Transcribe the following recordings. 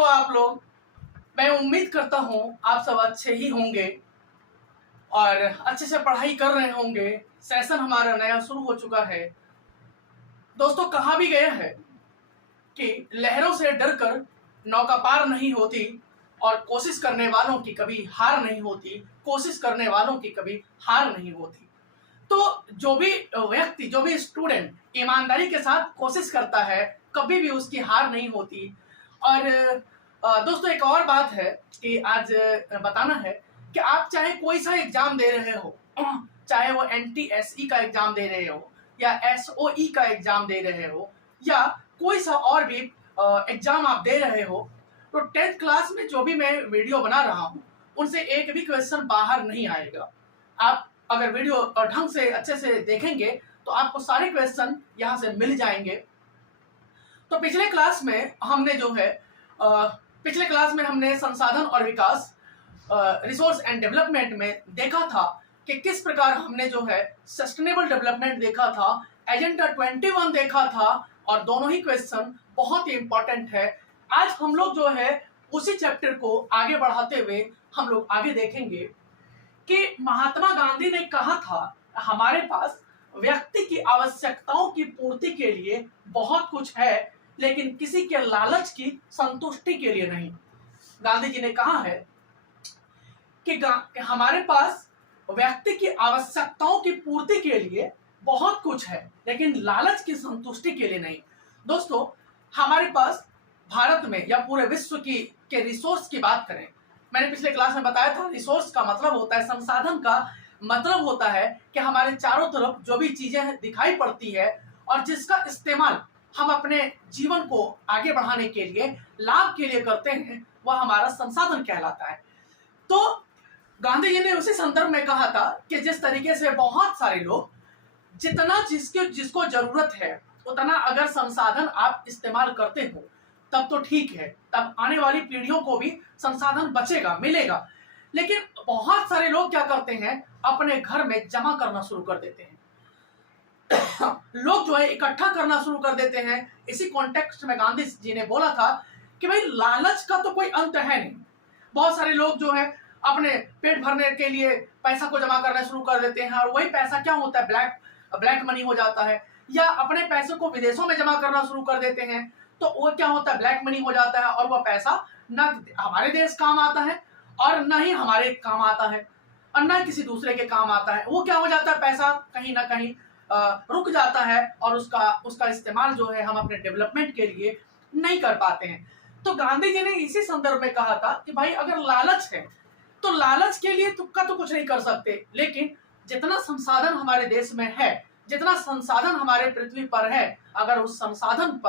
हो आप लोग? मैं उम्मीद करता हूँ आप सब अच्छे ही होंगे और अच्छे से पढ़ाई कर रहे होंगे। सेशन हमारा नया शुरू हो चुका है। दोस्तों, कहा भी गया है कि लहरों से डरकर नौका पार नहीं होती और कोशिश करने वालों की कभी हार नहीं होती, कोशिश करने वालों की कभी हार नहीं होती। तो जो भी व्यक्ति, जो भी स्टूडेंट ईमानदारी के साथ कोशिश करता है, कभी भी उसकी हार नहीं होती। और दोस्तों, एक और बात है कि आज बताना है कि आप चाहे कोई सा एग्जाम दे रहे हो, चाहे वो NTSE का एग्जाम दे रहे हो या SOE का एग्जाम दे रहे हो या कोई सा और भी एग्जाम आप दे रहे हो, तो 10th क्लास में जो भी मैं वीडियो बना रहा हूँ उनसे एक भी क्वेश्चन बाहर नहीं आएगा। आप अगर वीडियो ढंग से अच्छे से देखेंगे तो आपको सारे क्वेश्चन यहाँ से मिल जाएंगे। तो पिछले क्लास में हमने संसाधन और विकास, रिसोर्स एंड डेवलपमेंट में देखा था कि किस प्रकार हमने जो है सस्टेनेबल डेवलपमेंट देखा था, एजेंडा 21 देखा था और दोनों ही क्वेश्चन बहुत ही इंपॉर्टेंट है। आज हम लोग जो है उसी चैप्टर को आगे बढ़ाते हुए हम लोग आगे देखेंगे कि महात्मा गांधी ने कहा था, हमारे पास व्यक्ति की आवश्यकताओं की पूर्ति के लिए बहुत कुछ है, लेकिन किसी के लालच की संतुष्टि के लिए नहीं। गांधी जी ने कहा है कि हमारे पास व्यक्ति की आवश्यकताओं की पूर्ति के लिए बहुत कुछ है, लेकिन लालच की संतुष्टि के लिए नहीं। दोस्तों, हमारे पास भारत में या पूरे विश्व के रिसोर्स की बात करें, मैंने पिछले क्लास में बताया था, रिसोर्स का मतलब होता है, संसाधन का मतलब होता है कि हमारे चारों तरफ जो भी चीजें दिखाई पड़ती है और जिसका इस्तेमाल हम अपने जीवन को आगे बढ़ाने के लिए, लाभ के लिए करते हैं, वह हमारा संसाधन कहलाता है। तो गांधी जी ने उसी संदर्भ में कहा था कि जिस तरीके से बहुत सारे लोग जितना जिसको जरूरत है उतना अगर संसाधन आप इस्तेमाल करते हो तब तो ठीक है, तब आने वाली पीढ़ियों को भी संसाधन बचेगा, मिलेगा। लेकिन बहुत सारे लोग क्या करते हैं, अपने घर में जमा करना शुरू कर देते हैं। लोग जो है इकट्ठा करना शुरू कर देते हैं। इसी कॉन्टेक्स्ट में गांधी जी ने बोला था कि भाई लालच का तो कोई अंत है नहीं। बहुत सारे लोग जो है अपने पेट भरने के लिए पैसा को जमा करना शुरू कर देते हैं और वही पैसा क्या होता है, ब्लैक मनी हो जाता है। या अपने पैसे को विदेशों में जमा करना शुरू कर देते हैं तो वो क्या होता है, ब्लैक मनी हो जाता है और वह पैसा न हमारे देश काम आता है और न ही हमारे काम आता है और न किसी दूसरे के काम आता है। वो क्या हो जाता है, पैसा कहीं ना कहीं रुक जाता है और उसका इस्तेमाल जो है हम अपने डेवलपमेंट के लिए नहीं कर पाते हैं। तो गांधी जी ने इसी संदर्भ में कहा था कि भाई अगर लालच है तो लालच के लिए तुक्का तो कुछ नहीं कर सकते, लेकिन जितना संसाधन हमारे देश में है, जितना संसाधन हमारे पृथ्वी पर है, अगर उस संसाधन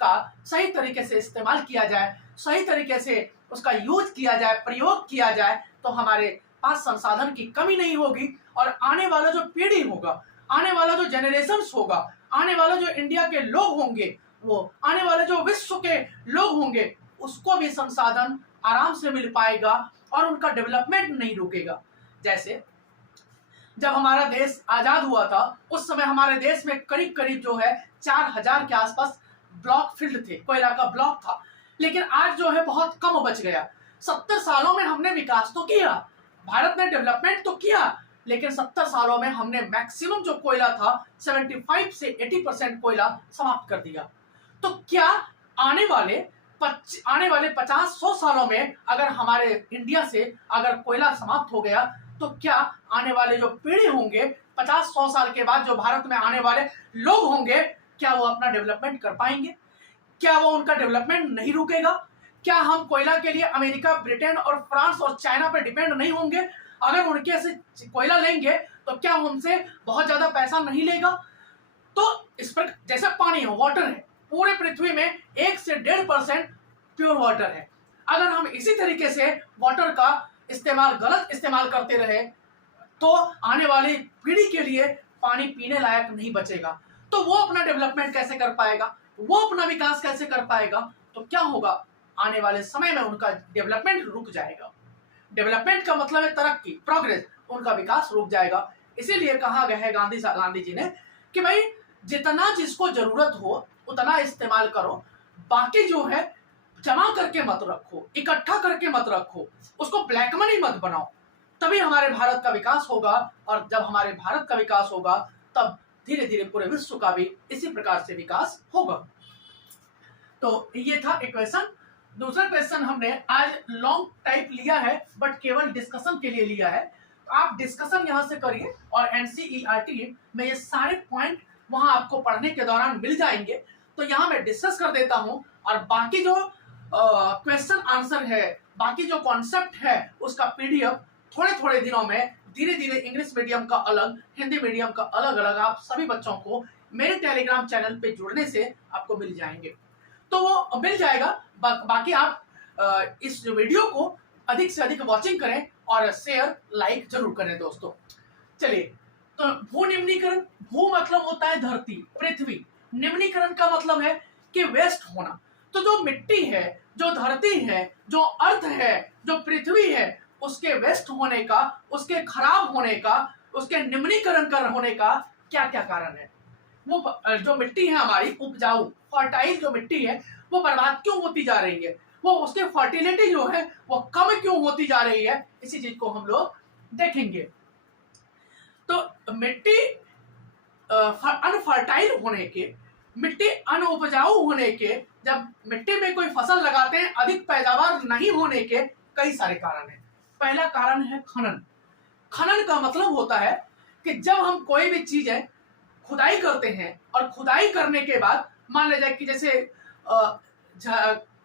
का सही तरीके से इस्तेमाल किया जाए, सही तरीके से उसका यूज किया जाए, प्रयोग किया जाए, तो हमारे पास संसाधन की कमी नहीं होगी और आने वाला जो पीढ़ी होगा, आने वाला जो जनरेशन होगा, आने वाला जो इंडिया के लोग होंगे, वो आने वाले जो विश्व के लोग होंगे, उसको भी संसाधन आराम से मिल पाएगा और उनका डेवलपमेंट नहीं रुकेगा। जैसे जब हमारा देश आजाद हुआ था उस समय हमारे देश में करीब करीब जो है 4000 के आसपास ब्लॉक फील्ड थे, कोयला का ब्लॉक था, लेकिन आज जो है बहुत कम बच गया। 70 सालों में हमने विकास तो किया, भारत ने डेवलपमेंट तो किया, लेकिन 70 सालों में हमने मैक्सिमम जो कोयला था 75 से 80% कोयला समाप्त कर दिया। तो क्या आने वाले 50-100 सालों में अगर हमारे इंडिया से अगर कोयला समाप्त हो गया तो क्या आने वाले जो पीढ़ी होंगे 50-100 साल के बाद जो भारत में आने वाले लोग होंगे, क्या वो अपना डेवलपमेंट कर पाएंगे? क्या वो उनका डेवलपमेंट नहीं रुकेगा? क्या हम कोयला के लिए अमेरिका, ब्रिटेन और फ्रांस और चाइना पर डिपेंड नहीं होंगे? अगर उनके से कोयला लेंगे तो क्या उनसे बहुत ज्यादा पैसा नहीं लेगा? तो इस पर जैसे पानी है, वाटर है, पूरे पृथ्वी में 1 से 1.5% प्योर वाटर है। अगर हम इसी तरीके से वाटर का गलत इस्तेमाल करते रहे तो आने वाली पीढ़ी के लिए पानी पीने लायक नहीं बचेगा। तो वो अपना डेवलपमेंट कैसे कर पाएगा, वो अपना विकास कैसे कर पाएगा? तो क्या होगा, आने वाले समय में उनका डेवलपमेंट रुक जाएगा। डेवलपमेंट का मतलब है तरक्की, प्रोग्रेस, उनका विकास रुक जाएगा। इसीलिए कहा गया है गांधी जी ने कि भाई जितना जिसको जरूरत हो उतना इस्तेमाल करो, बाकी जो है जमा करके मत रखो, इकट्ठा करके मत रखो, उसको ब्लैक मनी मत बनाओ, तभी हमारे भारत का विकास होगा। और जब हमारे भारत का विकास होगा तब धीरे धीरे पूरे विश्व का भी इसी प्रकार से विकास होगा। तो ये था एक क्वेश्चन। दूसरा क्वेश्चन हमने आज लॉन्ग टाइप लिया है बट केवल डिस्कशन के लिए लिया है, तो आप डिस्कशन यहां से करिए और एनसीईआरटी में ये सारे पॉइंट वहां आपको पढ़ने के दौरान मिल जाएंगे। तो यहाँ मैं डिस्कस कर देता हूं और बाकी जो क्वेश्चन आंसर है, बाकी जो कॉन्सेप्ट है, उसका पीडीएफ थोड़े थोड़े दिनों में धीरे धीरे इंग्लिश मीडियम का अलग, हिंदी मीडियम का अलग अलग आप सभी बच्चों को मेरे टेलीग्राम चैनल पे जुड़ने से आपको मिल जाएंगे। तो वो मिल जाएगा। बाकी आप इस वीडियो को अधिक से अधिक वॉचिंग करें और शेयर लाइक जरूर करें दोस्तों। चलिए, तो भू निम्नीकरण, भू मतलब होता है धरती, पृथ्वी। निम्नीकरण का मतलब है कि वेस्ट होना। तो जो मिट्टी है, जो धरती है, जो अर्थ है, जो पृथ्वी है, उसके वेस्ट होने का, उसके खराब होने का, उसके निम्नीकरण कर होने का क्या क्या कारण है। वो जो मिट्टी है हमारी उपजाऊ, फर्टाइल जो मिट्टी है, वो बर्बाद क्यों होती जा रही है, वो उसके फर्टिलिटी जो है वो कम क्यों होती जा रही है, इसी चीज को हम लोग देखेंगे। तो मिट्टी अनफर्टाइल होने के, मिट्टी अनउपजाऊ होने के, जब मिट्टी में कोई फसल लगाते हैं अधिक पैदावार नहीं होने के कई सारे कारण हैं। पहला कारण है खनन। खनन का मतलब होता है कि जब हम कोई भी चीजें खुदाई करते हैं और खुदाई करने के बाद मान ले जाए कि जैसे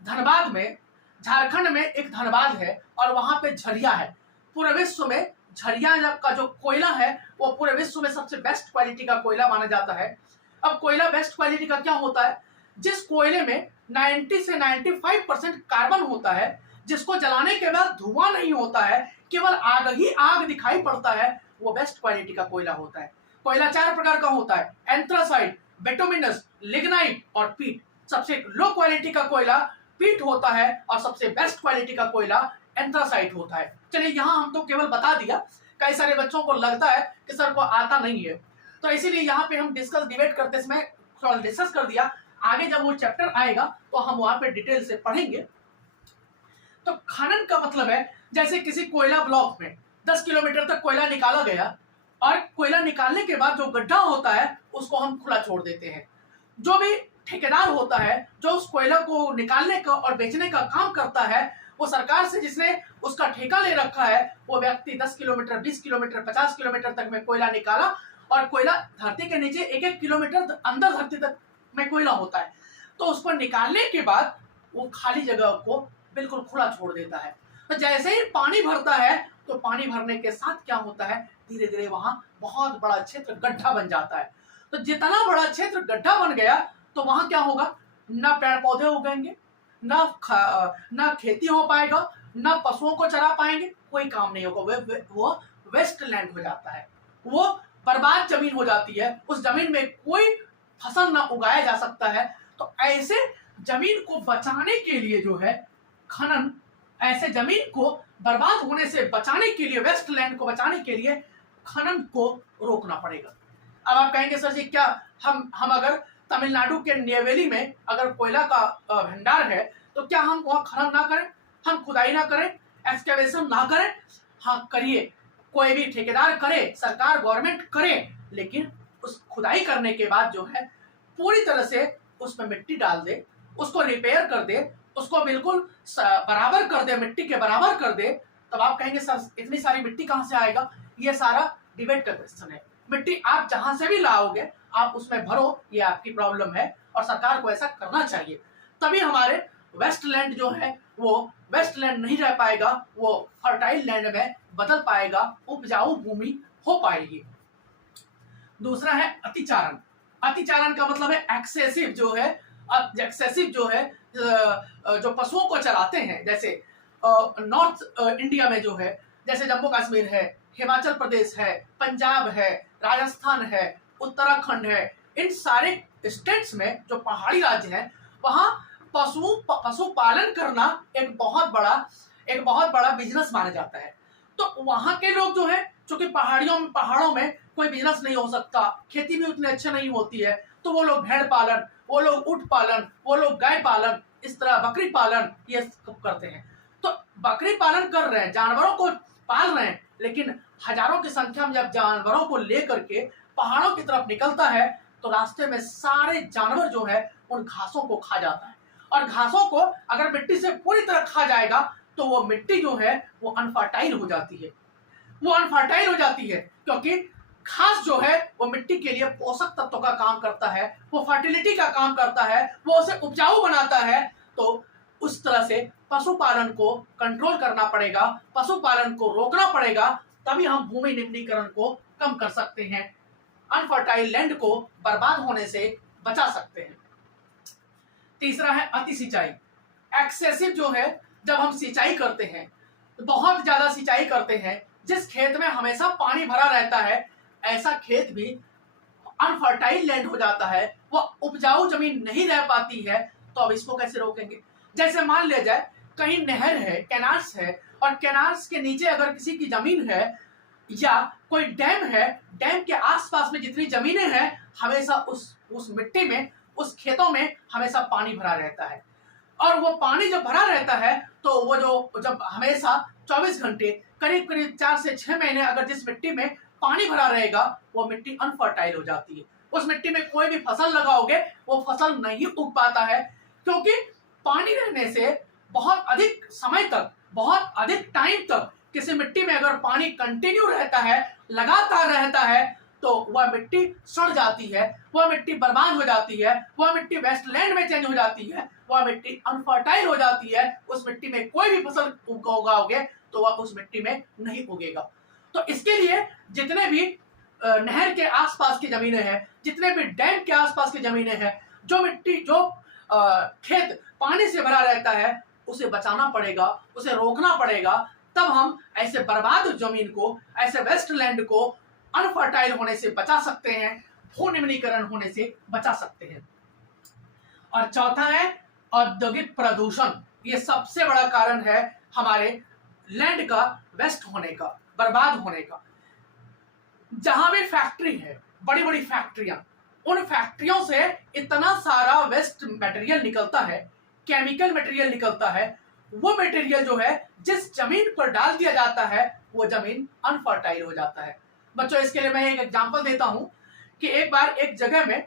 धनबाद में, झारखंड में एक धनबाद है और वहां पे झरिया है। पूरे विश्व में झरिया का जो कोयला है वो पूरे विश्व में सबसे बेस्ट क्वालिटी का कोयला माना जाता है। अब कोयला बेस्ट क्वालिटी का क्या होता है, जिस कोयले में 90 से 95% कार्बन होता है, जिसको जलाने के बाद धुआं नहीं होता है, केवल आग ही आग दिखाई पड़ता है, वो बेस्ट क्वालिटी का कोयला होता है। कोयला 4 प्रकार का होता है, एंथ्रासाइट, बिटुमिनस, लिग्नाइट और पीट। सबसे लो क्वालिटी का कोयला पीट होता है और सबसे बेस्ट क्वालिटी का कोयला एंथ्रासाइट होता है। चलिए, यहाँ हम तो केवल बता दिया, कई सारे बच्चों को लगता है कि सर को आता नहीं है, तो इसीलिए यहाँ पे हम डिबेट करते समय थोड़ा डिस्कस कर दिया। आगे जब वो चैप्टर आएगा तो हम वहां पे डिटेल से पढ़ेंगे। तो खनन का मतलब है जैसे किसी कोयला ब्लॉक में 10 किलोमीटर तक कोयला निकाला गया और कोयला निकालने के बाद जो गड्ढा होता है उसको हम खुला छोड़ देते हैं। जो भी ठेकेदार होता है जो उस कोयला को निकालने का और बेचने का काम करता है, वो सरकार से जिसने उसका ठेका ले रखा है, वो व्यक्ति 10 किलोमीटर, 20 किलोमीटर, 50 किलोमीटर तक में कोयला निकाला और कोयला धरती के नीचे 1-1 किलोमीटर अंदर धरती तक में कोयला होता है, तो उसको निकालने के बाद वो खाली जगह को बिल्कुल खुला छोड़ देता है। तो जैसे ही पानी भरता है तो पानी भरने के साथ क्या होता है, धीरे धीरे वहां बहुत बड़ा क्षेत्र गड्ढा बन जाता है। तो जितना बड़ा क्षेत्र गड्ढा बन गया तो वहां क्या होगा, ना पेड़ पौधे उगेंगे, ना खेती हो पाएगा, ना पशुओं को चरा पाएंगे, कोई काम नहीं होगा। वो वेस्ट लैंड हो जाता है, वो बर्बाद जमीन हो जाती है। उस जमीन में कोई फसल ना उगाया जा सकता है। तो ऐसे जमीन को बचाने के लिए जो है खनन, ऐसे जमीन को बर्बाद होने से बचाने के लिए, वेस्ट लैंड को बचाने के लिए खनन को रोकना पड़ेगा। अब आप कहेंगे सर जी क्या हम अगर तमिलनाडु के नेवेली में अगर कोयला का भंडार है तो क्या हम वहां खनन ना करें, हम खुदाई ना करें, एक्सकेवेशन ना करें? हाँ करिए, कोई भी ठेकेदार करे, सरकार गवर्नमेंट करे, लेकिन उस खुदाई करने के बाद जो है पूरी तरह से उसमें मिट्टी डाल दे, उसको रिपेयर कर दे, उसको बिल्कुल बराबर कर दे, मिट्टी के बराबर कर दे। तब आप कहेंगे सर इतनी सारी मिट्टी कहां से आएगा? ये सारा डिबेट का क्वेश्चन है। मिट्टी आप जहां से भी लाओगे आप उसमें भरो, ये आपकी प्रॉब्लम है और सरकार को ऐसा करना चाहिए। तभी हमारे वेस्ट लैंड जो है वो वेस्ट लैंड नहीं रह पाएगा, वो फर्टाइल लैंड में बदल पाएगा, उपजाऊ भूमि हो पाएगी। दूसरा है अतिचारण। अतिचारण का मतलब है एक्सेसिव जो है, एक्सेसिव जो है जो पशुओं को चलाते हैं। जैसे नॉर्थ इंडिया में जो है, जैसे जम्मू कश्मीर है, हिमाचल प्रदेश है, पंजाब है, राजस्थान है, उत्तराखंड है, इन सारे स्टेट्स में जो पहाड़ी राज्य हैं वहां पशुपालन करना एक बहुत बड़ा बिजनेस माना जाता है। तो वहां के लोग जो है, चूंकि पहाड़ों में कोई बिजनेस नहीं हो सकता, खेती भी उतनी अच्छी नहीं होती है, तो वो लोग भेड़ पालन, वो लोग ऊंट पालन, वो लोग गाय पालन, इस तरह बकरी पालन ये सब करते हैं। तो बकरी पालन कर रहे हैं, जानवरों को पाल रहे हैं, लेकिन हजारों की संख्या में जब जानवरों को लेकर के पहाड़ों की तरफ निकलता है तो रास्ते में सारे जानवर जो है उन घासों को खा जाता है। और घासों को अगर मिट्टी से पूरी तरह खा जाएगा तो वो मिट्टी जो है वो अनफर्टाइल हो जाती है। वो अनफर्टाइल हो जाती है क्योंकि घास जो है वो मिट्टी के लिए पोषक तत्वों का काम करता है, वो फर्टिलिटी का काम करता है, वो उसे उपजाऊ बनाता है। तो उस तरह से पशुपालन को कंट्रोल करना पड़ेगा, पशुपालन को रोकना पड़ेगा, तभी हम भूमि निम्नीकरण को कम कर सकते हैं, अनफर्टाइल लैंड को बर्बाद होने से बचा सकते हैं। तीसरा है अति सिंचाई। एक्सेसिव जो है, जब हम सिंचाई करते हैं, बहुत ज्यादा सिंचाई करते हैं, जिस खेत में हमेशा पानी भरा रहता है ऐसा खेत भी अनफर्टाइल लैंड हो जाता है, वो उपजाऊ जमीन नहीं रह पाती है। तो अब इसको कैसे रोकेंगे? जैसे मान लिया जाए कहीं नहर है, कैनाल्स है, और कैनाल्स के नीचे अगर किसी की जमीन है या कोई डैम है, डैम के आसपास में जितनी जमीनें हैं हमेशा उस मिट्टी में, उस खेतों में हमेशा पानी भरा रहता है। और वो पानी जब भरा रहता है तो वो जो जब हमेशा 24 घंटे करीब करीब 4 से 6 महीने अगर जिस मिट्टी में पानी भरा रहेगा वो मिट्टी अनफर्टाइल हो जाती है। उस मिट्टी में कोई भी फसल लगाओगे वो फसल नहीं उग पाता है, क्योंकि पानी रहने से बहुत अधिक समय तक, बहुत अधिक टाइम तक किसी मिट्टी में अगर पानी कंटिन्यू रहता है, लगातार रहता है, तो वह मिट्टी सड़ जाती है, वह मिट्टी बर्बाद हो जाती है, वह मिट्टी वेस्टलैंड में चेंज हो जाती है, वह मिट्टी अनफर्टाइल हो जाती है। उस मिट्टी में कोई भी फसल उगाओगे तो वह उस मिट्टी में नहीं उगेगा। तो इसके लिए जितने भी नहर के आसपास की जमीनें हैं, जितने भी डैम के आसपास की जमीनें हैं, जो मिट्टी, जो खेत पानी से भरा रहता है, उसे बचाना पड़ेगा, उसे रोकना पड़ेगा। तब हम ऐसे बर्बाद जमीन को, ऐसे वेस्टलैंड को अनफर्टाइल होने से बचा सकते हैं, भूनिम्नीकरण होने से बचा सकते हैं। और चौथा है औद्योगिक प्रदूषण। ये सबसे बड़ा कारण है हमारे लैंड का वेस्ट होने का, बर्बाद होने का। जहां भी फैक्ट्री है, बड़ी बड़ी फैक्ट्रियां, उन फैक्ट्रियों से इतना सारा वेस्ट मटेरियल निकलता है, केमिकल मटेरियल निकलता है। वो मटेरियल जो है जिस जमीन पर डाल दिया जाता है वो जमीन अनफर्टाइल हो जाता है। बच्चों, इसके लिए मैं एक एग्जांपल देता हूं कि एक बार एक जगह में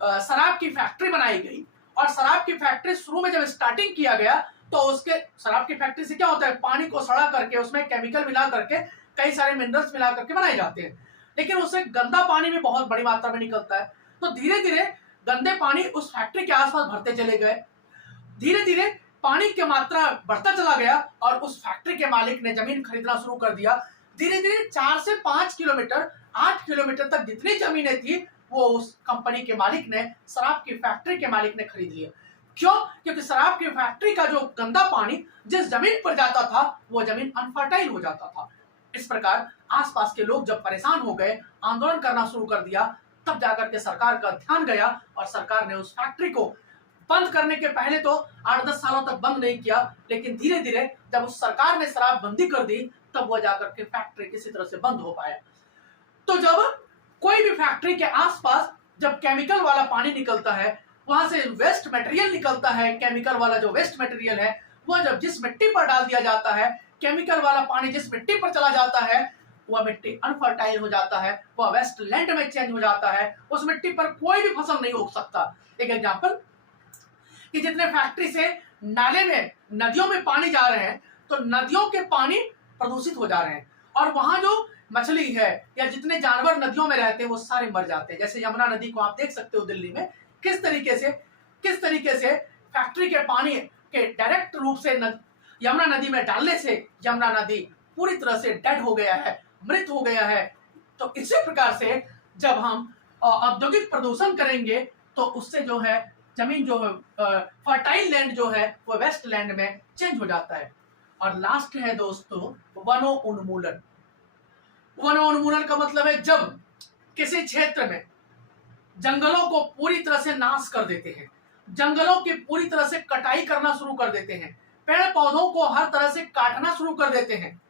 शराब की फैक्ट्री बनाई गई, और शराब की फैक्ट्री शुरू में जब स्टार्टिंग किया गया तो उसके शराब की फैक्ट्री से क्या होता है, पानी को सड़ा करके उसमें केमिकल मिला करके कई सारे मिनरल्स मिला करके बनाए जाते हैं, लेकिन उससे गंदा पानी भी बहुत बड़ी मात्रा में निकलता है। तो धीरे धीरे गंदे पानी उस फैक्ट्री के आसपास भरते चले गए, धीरे धीरे पानी की मात्रा बढ़ता चला गया, और उस फैक्ट्री के मालिक ने जमीन खरीदना शुरू कर दिया। धीरे धीरे 4 से 5 किलोमीटर, 8 किलोमीटर तक जितनी जमीनें थी वो उस कंपनी के मालिक ने, शराब की फैक्ट्री के मालिक ने खरीद लिया। क्यों? क्योंकि शराब की फैक्ट्री का जो गंदा पानी जिस जमीन पर जाता था वो जमीन अनफर्टाइल हो जाता था। इस प्रकार आसपास के लोग जब परेशान हो गए, आंदोलन करना शुरू कर दिया, तब जाकर के सरकार का ध्यान गया और सरकार ने उस फैक्ट्री को बंद करने के पहले तो 8-10 सालों तक बंद नहीं किया, लेकिन धीरे धीरे जब उस सरकार ने शराब बंदी कर दी तब वो जाकर के फैक्ट्री किसी तरह से बंद हो पाया। तो जब कोई भी फैक्ट्री के आसपास जब केमिकल वाला पानी निकलता है, वहां से वेस्ट मटेरियल निकलता है, केमिकल वाला जो वेस्ट मटेरियल है वह जब जिस मिट्टी पर डाल दिया जाता है, केमिकल वाला पानी जिस मिट्टी पर चला जाता है, वह मिट्टी अनफर्टाइल हो जाता है, वह वेस्टलैंड में चेंज हो जाता है, उस मिट्टी पर कोई भी फसल नहीं उग सकता। एक एग्जांपल कि जितने फैक्ट्री से नाले में, नदियों में पानी जा रहे हैं, तो नदियों के पानी प्रदूषित हो जा रहे हैं, और वहां जो मछली है या जितने जानवर नदियों में रहते हैं वो सारे मर जाते हैं। जैसे यमुना नदी को आप देख सकते हो दिल्ली में, किस तरीके से फैक्ट्री के पानी के डायरेक्ट रूप से यमुना नदी में डालने से यमुना नदी पूरी तरह से डेड हो गया है, मृत हो गया है। तो इसी प्रकार से जब हम औद्योगिक प्रदूषण करेंगे तो उससे जो है जमीन, जो फर्टाइल लैंड जो है वो वेस्ट लैंड में चेंज हो जाता है। और लास्ट है दोस्तों वनोन्मूलन। वनोन्मूलन का मतलब है जब किसी क्षेत्र में जंगलों को पूरी तरह से नाश कर देते हैं, जंगलों की पूरी तरह से कटाई करना शुरू कर देते हैं, पेड़ पौधों को हर तरह से काटना शुरू कर देते हैं,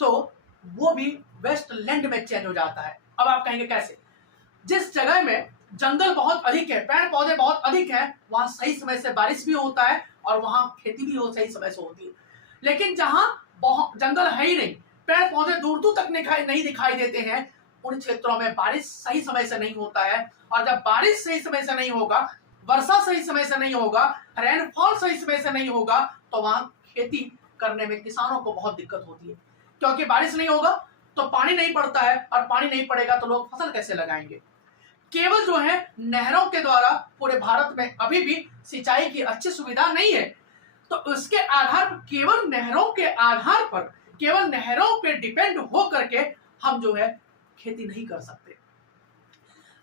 तो वो भी वेस्ट लैंड में चेंज हो जाता है। अब आप कहेंगे कैसे? जिस जगह में जंगल बहुत अधिक है, पेड़ पौधे बहुत अधिक है, वहां सही समय से बारिश भी होता है और वहां खेती भी सही समय से होती है। लेकिन जहां बहुत जंगल है ही नहीं, पेड़ पौधे दूर दूर तक नहीं दिखाई देते हैं, उन क्षेत्रों में बारिश सही समय से नहीं होता है। और जब बारिश सही समय से नहीं होगा, वर्षा सही समय से नहीं होगा, रेनफॉल सही समय से नहीं होगा, तो वहां खेती करने में किसानों को बहुत दिक्कत होती है। क्योंकि बारिश नहीं होगा तो पानी नहीं पड़ता है, और पानी नहीं पड़ेगा तो लोग फसल कैसे लगाएंगे। केवल जो है नहरों के द्वारा पूरे भारत में अभी भी सिंचाई की अच्छी सुविधा नहीं है, तो उसके आधार पर केवल नहरों के आधार पर, केवल नहरों पे डिपेंड हो करके हम जो है खेती नहीं कर सकते।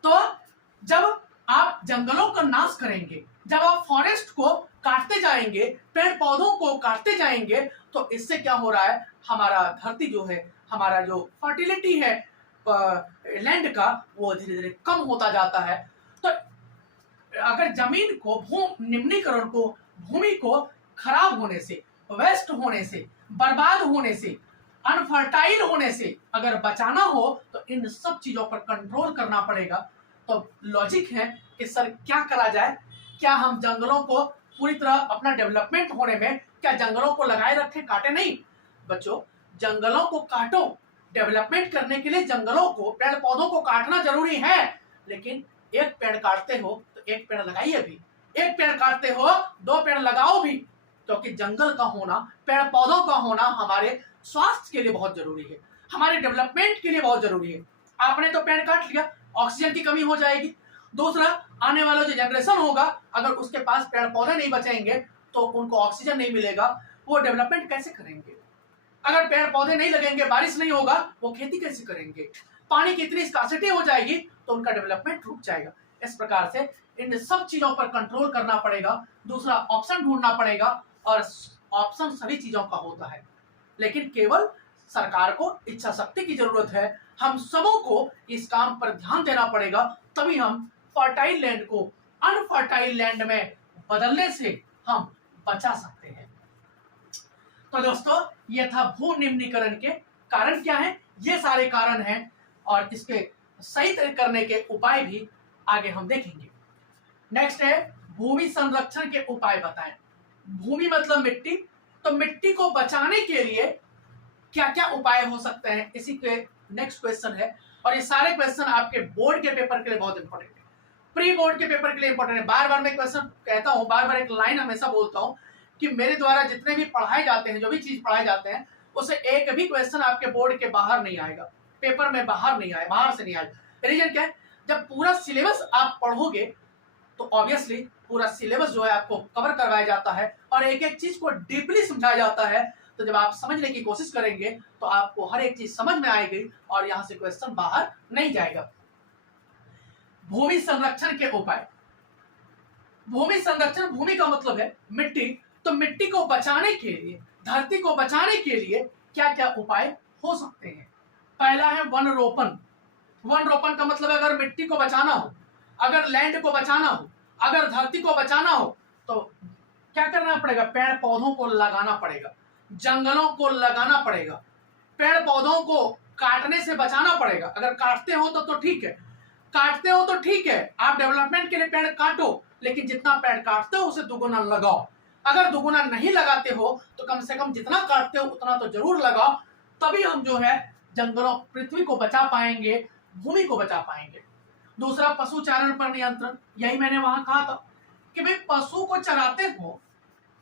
तो जब आप जंगलों का नाश करेंगे, जब आप फॉरेस्ट को काटते जाएंगे, पेड़ पौधों को काटते जाएंगे, तो इससे क्या हो रहा है, हमारा धरती जो है, हमारा जो फर्टिलिटी है लैंड का, वो धीरे धीरे कम होता जाता है। तो अगर जमीन को निम्नीकरण को, भूमि को खराब होने से, वेस्ट होने से, बर्बाद होने से, अनफर्टाइल होने से अगर बचाना हो, तो इन सब चीजों पर कंट्रोल करना पड़ेगा। तो लॉजिक है कि सर क्या करा जाए, क्या हम जंगलों को पूरी तरह अपना डेवलपमेंट होने में, क्या जंगलों को लगाए रखें, काटे नहीं। बच्चों, जंगलों को काटो, डेवलपमेंट करने के लिए जंगलों को, पेड़ पौधों को काटना जरूरी है, लेकिन एक पेड़ काटते हो तो एक पेड़ लगाइए भी, एक पेड़ काटते हो 2 पेड़ लगाओ भी, क्योंकि जंगल का होना, पेड़ पौधों का होना हमारे स्वास्थ्य के लिए बहुत जरूरी है, हमारे डेवलपमेंट के लिए बहुत जरूरी है। आपने तो पेड़ काट लिया, ऑक्सीजन की कमी हो जाएगी। दूसरा, आने वाला जो जनरेशन होगा, अगर उसके पास पेड़ पौधे नहीं बचेंगे तो उनको ऑक्सीजन नहीं मिलेगा, वो डेवलपमेंट कैसे करेंगे। अगर पेड़ पौधे नहीं लगेंगे, बारिश नहीं होगा, वो खेती कैसे करेंगे। पानी की इतनी स्कार्सिटी हो जाएगी तो उनका डेवलपमेंट रुक जाएगा। इस प्रकार से इन सब चीजों पर कंट्रोल करना पड़ेगा। दूसरा, ऑप्शन ढूंढना पड़ेगा, और ऑप्शन सभी चीजों का होता है, लेकिन केवल सरकार को इच्छा शक्ति की जरूरत है। हम सबों को इस काम पर ध्यान देना पड़ेगा, तभी हम फर्टाइल लैंड को अनफर्टाइल लैंड में बदलने से हम बचा सकते हैं। तो दोस्तों, ये था भू निम्नीकरण के कारण क्या है, ये सारे कारण हैं, और इसके सही करने के उपाय भी आगे हम देखेंगे। नेक्स्ट है भूमि संरक्षण के उपाय बताएं। भूमि मतलब मिट्टी, तो मिट्टी को बचाने के लिए क्या क्या उपाय हो सकते हैं, इसी के नेक्स्ट क्वेश्चन है। और ये सारे क्वेश्चन आपके बोर्ड के पेपर के लिए बहुत इंपॉर्टेंट है, प्री बोर्ड के पेपर के लिए इंपॉर्टेंट है। बार बार मैं क्वेश्चन कहता हूं, बार बार एक लाइन हमेशा बोलता हूं कि मेरे द्वारा जितने भी पढ़ाए जाते हैं, जो भी चीज पढ़ाए जाते हैं, उससे एक भी क्वेश्चन आपके बोर्ड के बाहर नहीं आएगा, पेपर में बाहर नहीं आएगा, बाहर से नहीं आएगा। रीजन क्या है, जब पूरा सिलेबस आप पढ़ोगे तो ऑब्वियसली पूरा सिलेबस जो है आपको कवर करवाया जाता है, और एक एक चीज को डीपली समझाया जाता है। तो जब आप समझने की कोशिश करेंगे तो आपको हर एक चीज समझ में आएगी, और यहां से क्वेश्चन बाहर नहीं जाएगा। भूमि संरक्षण के उपाय। भूमि संरक्षण, भूमि का मतलब है मिट्टी, तो मिट्टी को बचाने के लिए, धरती को बचाने के लिए क्या क्या उपाय हो सकते हैं। पहला है वन रोपण। वन रोपण का मतलब अगर मिट्टी को बचाना हो, अगर लैंड को बचाना हो, अगर धरती को बचाना हो, तो क्या करना पड़ेगा, पेड़ पौधों को लगाना पड़ेगा, जंगलों को लगाना पड़ेगा, पेड़ पौधों को काटने से बचाना पड़ेगा। अगर काटते हो तो ठीक है, काटते हो तो ठीक है, आप डेवलपमेंट के लिए पेड़ काटो, लेकिन जितना पेड़ काटते हो उसे दुगुना लगाओ। अगर दुगुना नहीं लगाते हो तो कम से कम जितना काटते हो उतना तो जरूर लगाओ, तभी हम जो है जंगलों, पृथ्वी को बचा पाएंगे, भूमि को बचा पाएंगे। दूसरा, पशुचारण पर नियंत्रण। यही मैंने वहां कहा था कि भाई पशु को चराते हो,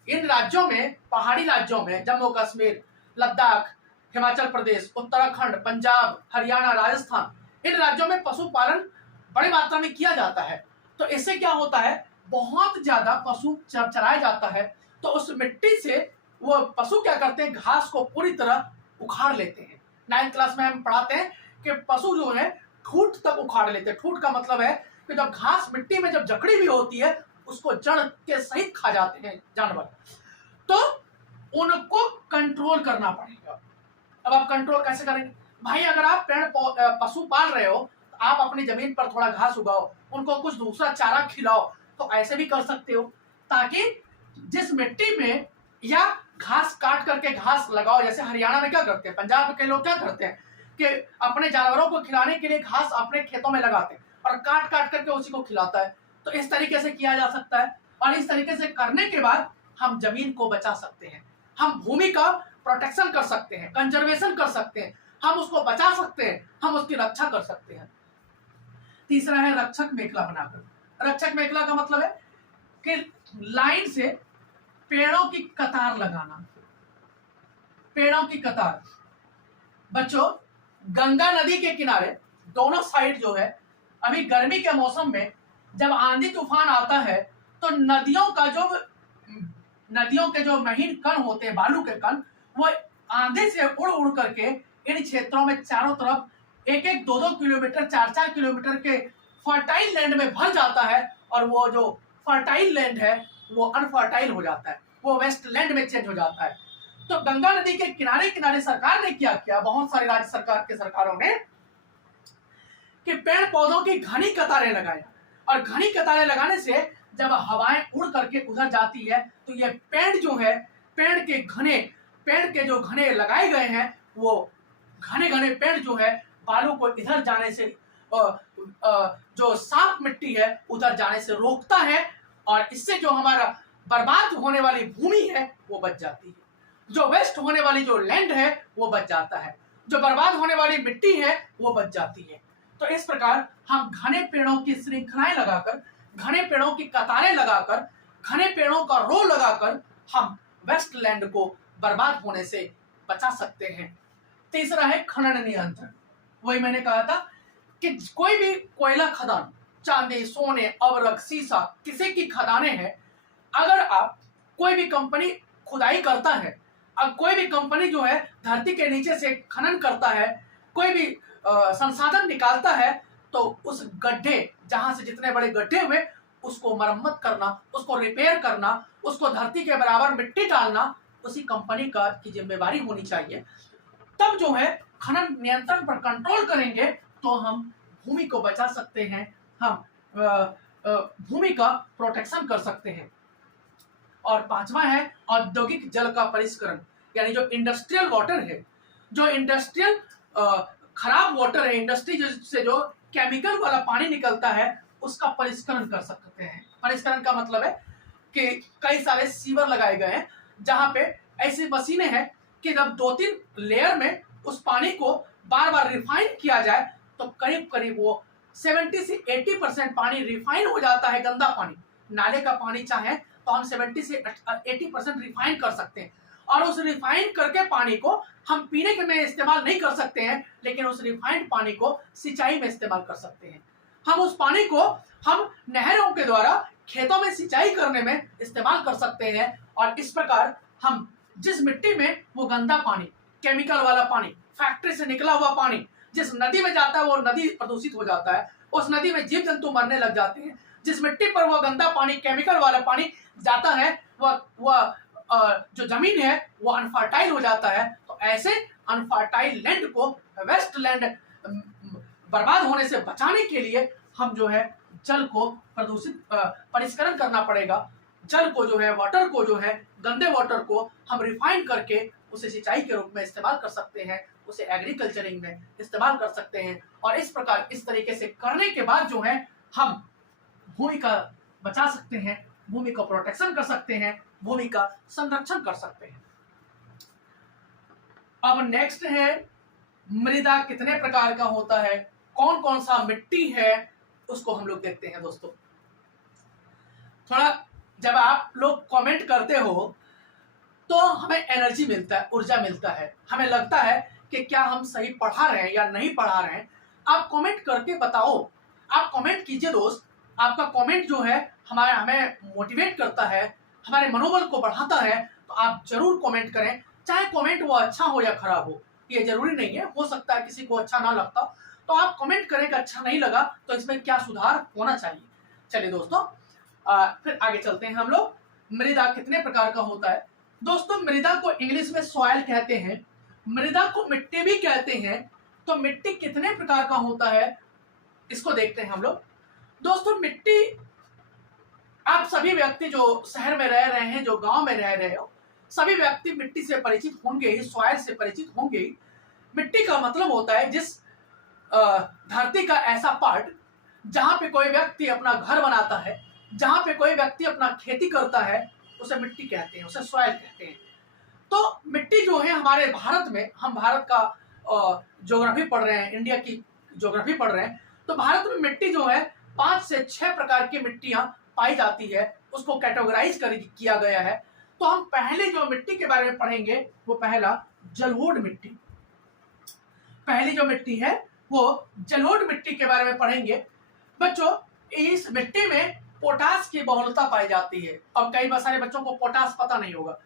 इन राज्यों में, पहाड़ी राज्यों में, जम्मू कश्मीर, लद्दाख, हिमाचल प्रदेश, उत्तराखंड, पंजाब, हरियाणा, राजस्थान, इन राज्यों में पशुपालन बड़ी मात्रा में किया जाता है। तो इससे क्या होता है, बहुत ज्यादा पशु चराया जाता है, तो उस मिट्टी से वो पशु क्या करते हैं, घास को पूरी तरह उखाड़ लेते हैं। 9th क्लास में हम पढ़ाते हैं कि पशु जो है ठूठ तक उखाड़ लेते हैं। ठूठ का मतलब है कि जब घास मिट्टी में जब जकड़ी भी होती है, उसको जड़ के सहित खा जाते हैं जानवर। तो उनको कंट्रोल करना पड़ेगा। अब आप कंट्रोल कैसे करेंगे भाई, अगर आप पशु पाल रहे हो तो आप अपनी जमीन पर थोड़ा घास उगाओ, उनको कुछ दूसरा चारा खिलाओ, तो ऐसे भी कर सकते हो, ताकि जिस मिट्टी में, या घास काट करके घास लगाओ। जैसे हरियाणा में क्या करते हैं, पंजाब के लोग क्या करते हैं कि अपने जानवरों को खिलाने के लिए घास अपने खेतों में लगाते हैं, और काट काट करके उसी को खिलाता है। तो इस तरीके से किया जा सकता है और इस तरीके से करने के बाद हम जमीन को बचा सकते हैं, हम भूमि का प्रोटेक्शन कर सकते हैं, कंजर्वेशन कर सकते हैं, हम उसको बचा सकते हैं, हम उसकी रक्षा कर सकते हैं। तीसरा है रक्षक मेखला बनाकर। रक्षक मेखला का मतलब है कि लाइन से पेड़ों की कतार लगाना, पेड़ों की कतार। बच्चों, गंगा नदी के किनारे दोनों साइड जो है, अभी गर्मी के मौसम में जब आंधी तूफान आता है तो नदियों के जो महीन कण होते हैं, बालू के कण, वो आंधी से उड़ उड़ करके इन क्षेत्रों में चारों तरफ 1-1, 2-2 किलोमीटर, 4-4 किलोमीटर के फर्टाइल लैंड में भर जाता है और वो जो फर्टाइल लैंड है वो अनफर्टाइल हो जाता है, वो वेस्ट लैंड में चेंज हो जाता है। तो गंगा नदी के किनारे किनारे सरकार ने क्या किया, बहुत सारी राज्य सरकार के सरकारों ने, कि पेड़ पौधों की घनी कतारें लगाई। और घनी कतारें लगाने से जब हवाएं उड़ करके उधर जाती है तो ये पेड़ जो है, पेड़ के जो घने लगाए गए हैं, वो घने घने पेड़ जो है बालू को इधर जाने से, जो साफ मिट्टी है उधर जाने से रोकता है और इससे जो हमारा बर्बाद होने वाली भूमि है वो बच जाती है, जो वेस्ट होने वाली जो लैंड है वो बच जाता है, जो बर्बाद होने वाली मिट्टी है वो बच जाती है। तो इस प्रकार हम घने पेड़ों की श्रृंखलाएं लगाकर, घने पेड़ों की कतारें लगाकर, घने पेड़ों का रो लगाकर हम वेस्ट लैंड को बर्बाद होने से बचा सकते हैं। तीसरा है खनन नियंत्रण। वही मैंने कहा था कि कोई भी कोयला खदान, चांदी, सोने, अवरक, सीसा, किसी की खदानें हैं, अगर आप कोई भी कंपनी खुदाई करता है, अब कोई भी कंपनी जो है धरती के नीचे से खनन करता है, कोई भी संसाधन निकालता है, तो उस गड्ढे, जहां से जितने बड़े गड्ढे हुए, उसको मरम्मत करना, उसको रिपेयर करना, उसको धरती के बराबर मिट्टी डालना उसी कंपनी का की जिम्मेदारी होनी चाहिए। तब जो है खनन नियंत्रण पर कंट्रोल करेंगे तो हम भूमि को बचा सकते हैं, हम भूमि का प्रोटेक्शन कर सकते हैं। और पांचवा है औद्योगिक जल का परिष्करण, यानी जो इंडस्ट्रियल वाटर है, जो इंडस्ट्रियल खराब वाटर है, इंडस्ट्री से जो केमिकल वाला पानी निकलता है उसका परिष्करण कर सकते हैं। परिष्करण का मतलब है कि कई सारे सीवर लगाए गए हैं जहां पे ऐसी मशीनें हैं कि जब 2-3 लेयर में उस पानी को बार बार रिफाइन किया जाए तो करीब करीब वो 70 से 80% पानी रिफाइन हो जाता है। गंदा पानी, नाले का पानी चाहे तो हम 70 से 80% रिफाइन कर सकते हैं और उस रिफाइन करके पानी को हम पीने के में इस्तेमाल नहीं कर सकते हैं, लेकिन उस रिफाइंड पानी को सिंचाई में इस्तेमाल कर सकते हैं। हम उस पानी को हम नहरों के द्वारा खेतों में सिंचाई करने में इस्तेमाल कर सकते हैं और इस प्रकार हम जिस मिट्टी में वो गंदा पानी, केमिकल वाला पानी, फैक्ट्री से निकला हुआ पानी जिस नदी में जाता है वो नदी प्रदूषित हो जाता है, उस नदी में जीव जंतु मरने लग जाते हैं। जिस मिट्टी पर वो गंदा पानी, केमिकल वाला पानी जाता है वह जो जमीन है वो अनफर्टाइल हो जाता है। तो ऐसे अनफर्टाइल लैंड को, वेस्ट लैंड बर्बाद होने से बचाने के लिए हम जो है जल को परिष्करण करना पड़ेगा। जल को जो है, वाटर को जो है, गंदे वाटर को हम रिफाइन करके उसे सिंचाई के रूप में इस्तेमाल कर सकते हैं, उसे एग्रीकल्चरिंग में इस्तेमाल कर सकते हैं और इस प्रकार इस तरीके से करने के बाद जो है हम भूमि का बचा सकते हैं, भूमि का प्रोटेक्शन कर सकते हैं, भूमि का संरक्षण कर सकते हैं। अब नेक्स्ट है मृदा कितने प्रकार का होता है, कौन कौन सा मिट्टी है, उसको हम लोग देखते हैं। दोस्तों, थोड़ा जब आप लोग कमेंट करते हो तो हमें एनर्जी मिलता है, ऊर्जा मिलता है, हमें लगता है कि क्या हम सही पढ़ा रहे हैं या नहीं पढ़ा रहे हैं। आप कमेंट करके बताओ, आप कमेंट कीजिए दोस्त। आपका कमेंट जो है हमें मोटिवेट करता है, हमारे मनोबल को बढ़ाता है। तो आप जरूर कमेंट करें, चाहे कमेंट वो अच्छा हो या खराब हो, ये जरूरी नहीं है, हो सकता है किसी को अच्छा ना लगता। तो आप कमेंट करें कि अच्छा नहीं लगा तो इसमें क्या सुधार होना चाहिए। चलिए दोस्तों, फिर आगे चलते हैं हम लोग। मृदा कितने प्रकार का होता है। दोस्तों, मृदा को इंग्लिश में सॉइल कहते हैं, मृदा को मिट्टी भी कहते हैं। तो मिट्टी कितने प्रकार का होता है इसको देखते हैं हम लोग। दोस्तों, मिट्टी, आप सभी व्यक्ति जो शहर में रह रहे हैं, जो गांव में रह रहे हो, सभी व्यक्ति मिट्टी से परिचित होंगे ही, सॉइल से परिचित होंगे ही। मिट्टी का मतलब होता है जिस धरती का ऐसा पार्ट जहां पे कोई व्यक्ति अपना घर बनाता है, जहां पे कोई व्यक्ति अपना खेती करता है, उसे मिट्टी कहते हैं, उसे सॉइल कहते हैं। तो मिट्टी जो है हमारे भारत में, हम भारत का ज्योग्राफी पढ़ रहे हैं, इंडिया की ज्योग्राफी पढ़ रहे हैं, तो भारत में मिट्टी जो है 5 से 6 प्रकार की मिट्टियां पाई जाती है, उसको कैटेगराइज किया गया है। तो हम पहले जो मिट्टी के बारे में पढ़ेंगे वो पहला जलोढ़ मिट्टी। पहली जो मिट्टी है वो जलोढ़ मिट्टी के बारे में पढ़ेंगे। बच्चों, इस मिट्टी में पोटास की बहुलता पाई जाती है। अब कई सारे बच्चों को पोटास पता नहीं होगा।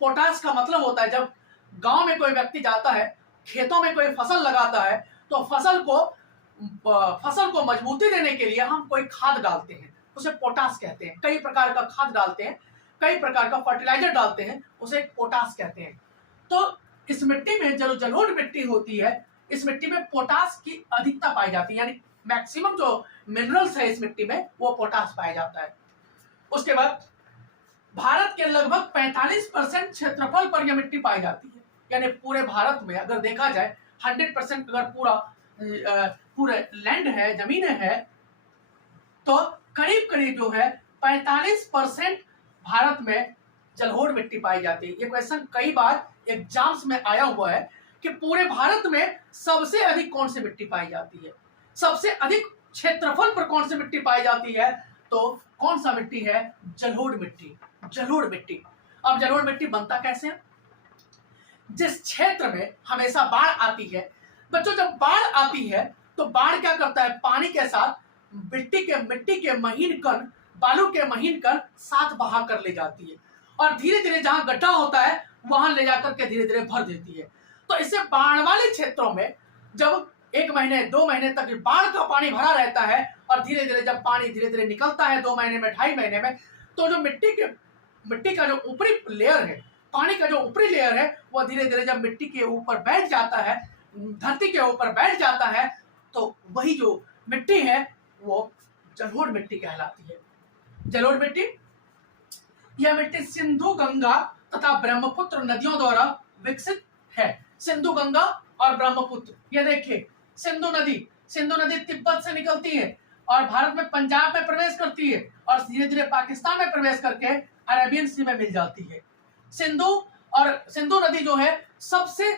पोटास का मतलब होता है जब गांव में कोई व्यक्ति जाता है, खेतों में कोई फसल लगाता है, तो फसल को मजबूती देने के लिए हम कोई खाद डालते हैं, उसे पोटास कहते हैं। कई प्रकार का खाद डालते हैं, कई प्रकार का फर्टिलाइजर डालते हैं, उसे पोटास कहते हैं। तो इस मिट्टी में जो जलोढ़ मिट्टी होती है, इस मिट्टी में पोटास की अधिकता पाई जाती है, यानी मैक्सिमम जो मिनरल्स है इस मिट्टी में वो पोटास पाया जाता है। उसके बाद भारत के लगभग 45% क्षेत्रफल पर यह मिट्टी पाई जाती है, यानी पूरे भारत में अगर देखा जाए 100% अगर पूरे लैंड है, जमीनें है, तो करीब करीब जो है 45% भारत में जलोढ़ मिट्टी पाई जाती है। ये क्वेश्चन कई बार एग्जाम्स में आया हुआ है कि पूरे भारत में सबसे अधिक कौन सी मिट्टी पाई जाती है, सबसे अधिक क्षेत्रफल पर कौन सी मिट्टी पाई जाती है, तो कौन सा मिट्टी है? जलोढ़ मिट्टी। जलोढ़ मिट्टी। अब जलोढ़ मिट्टी बनता कैसे है? जिस क्षेत्र में हमेशा बाढ़ आती है, बच्चों जब बाढ़ आती है तो बाढ़ क्या करता है, पानी के साथ मिट्टी के महीन कण, बालू के महीन कण साथ बहा कर ले जाती है और धीरे धीरे जहां गड्ढा होता है वहां ले जाकर के धीरे धीरे भर देती है। तो इससे बाढ़ वाले क्षेत्रों में जब 1 महीने 2 महीने तक बाढ़ का पानी भरा रहता है और धीरे धीरे जब पानी धीरे धीरे निकलता है 2 महीने में, 2.5 महीने में, तो जो मिट्टी का जो ऊपरी लेयर है, पानी का जो ऊपरी लेयर है, वो धीरे धीरे जब मिट्टी के ऊपर बैठ जाता है, धरती के ऊपर बैठ जाता है, तो वही जो मिट्टी है वो जलोढ़ मिट्टी कहलाती है। जलोढ़ मिट्टी, यह मिट्टी सिंधु, गंगा तथा ब्रह्मपुत्र नदियों द्वारा विकसित है। सिंधु, गंगा और ब्रह्मपुत्र, ये देखिए सिंधु नदी तिब्बत से निकलती है और भारत में पंजाब में प्रवेश करती है और धीरे धीरे पाकिस्तान में प्रवेश करके अरेबियन सी में मिल जाती है। सिंधु नदी जो है सबसे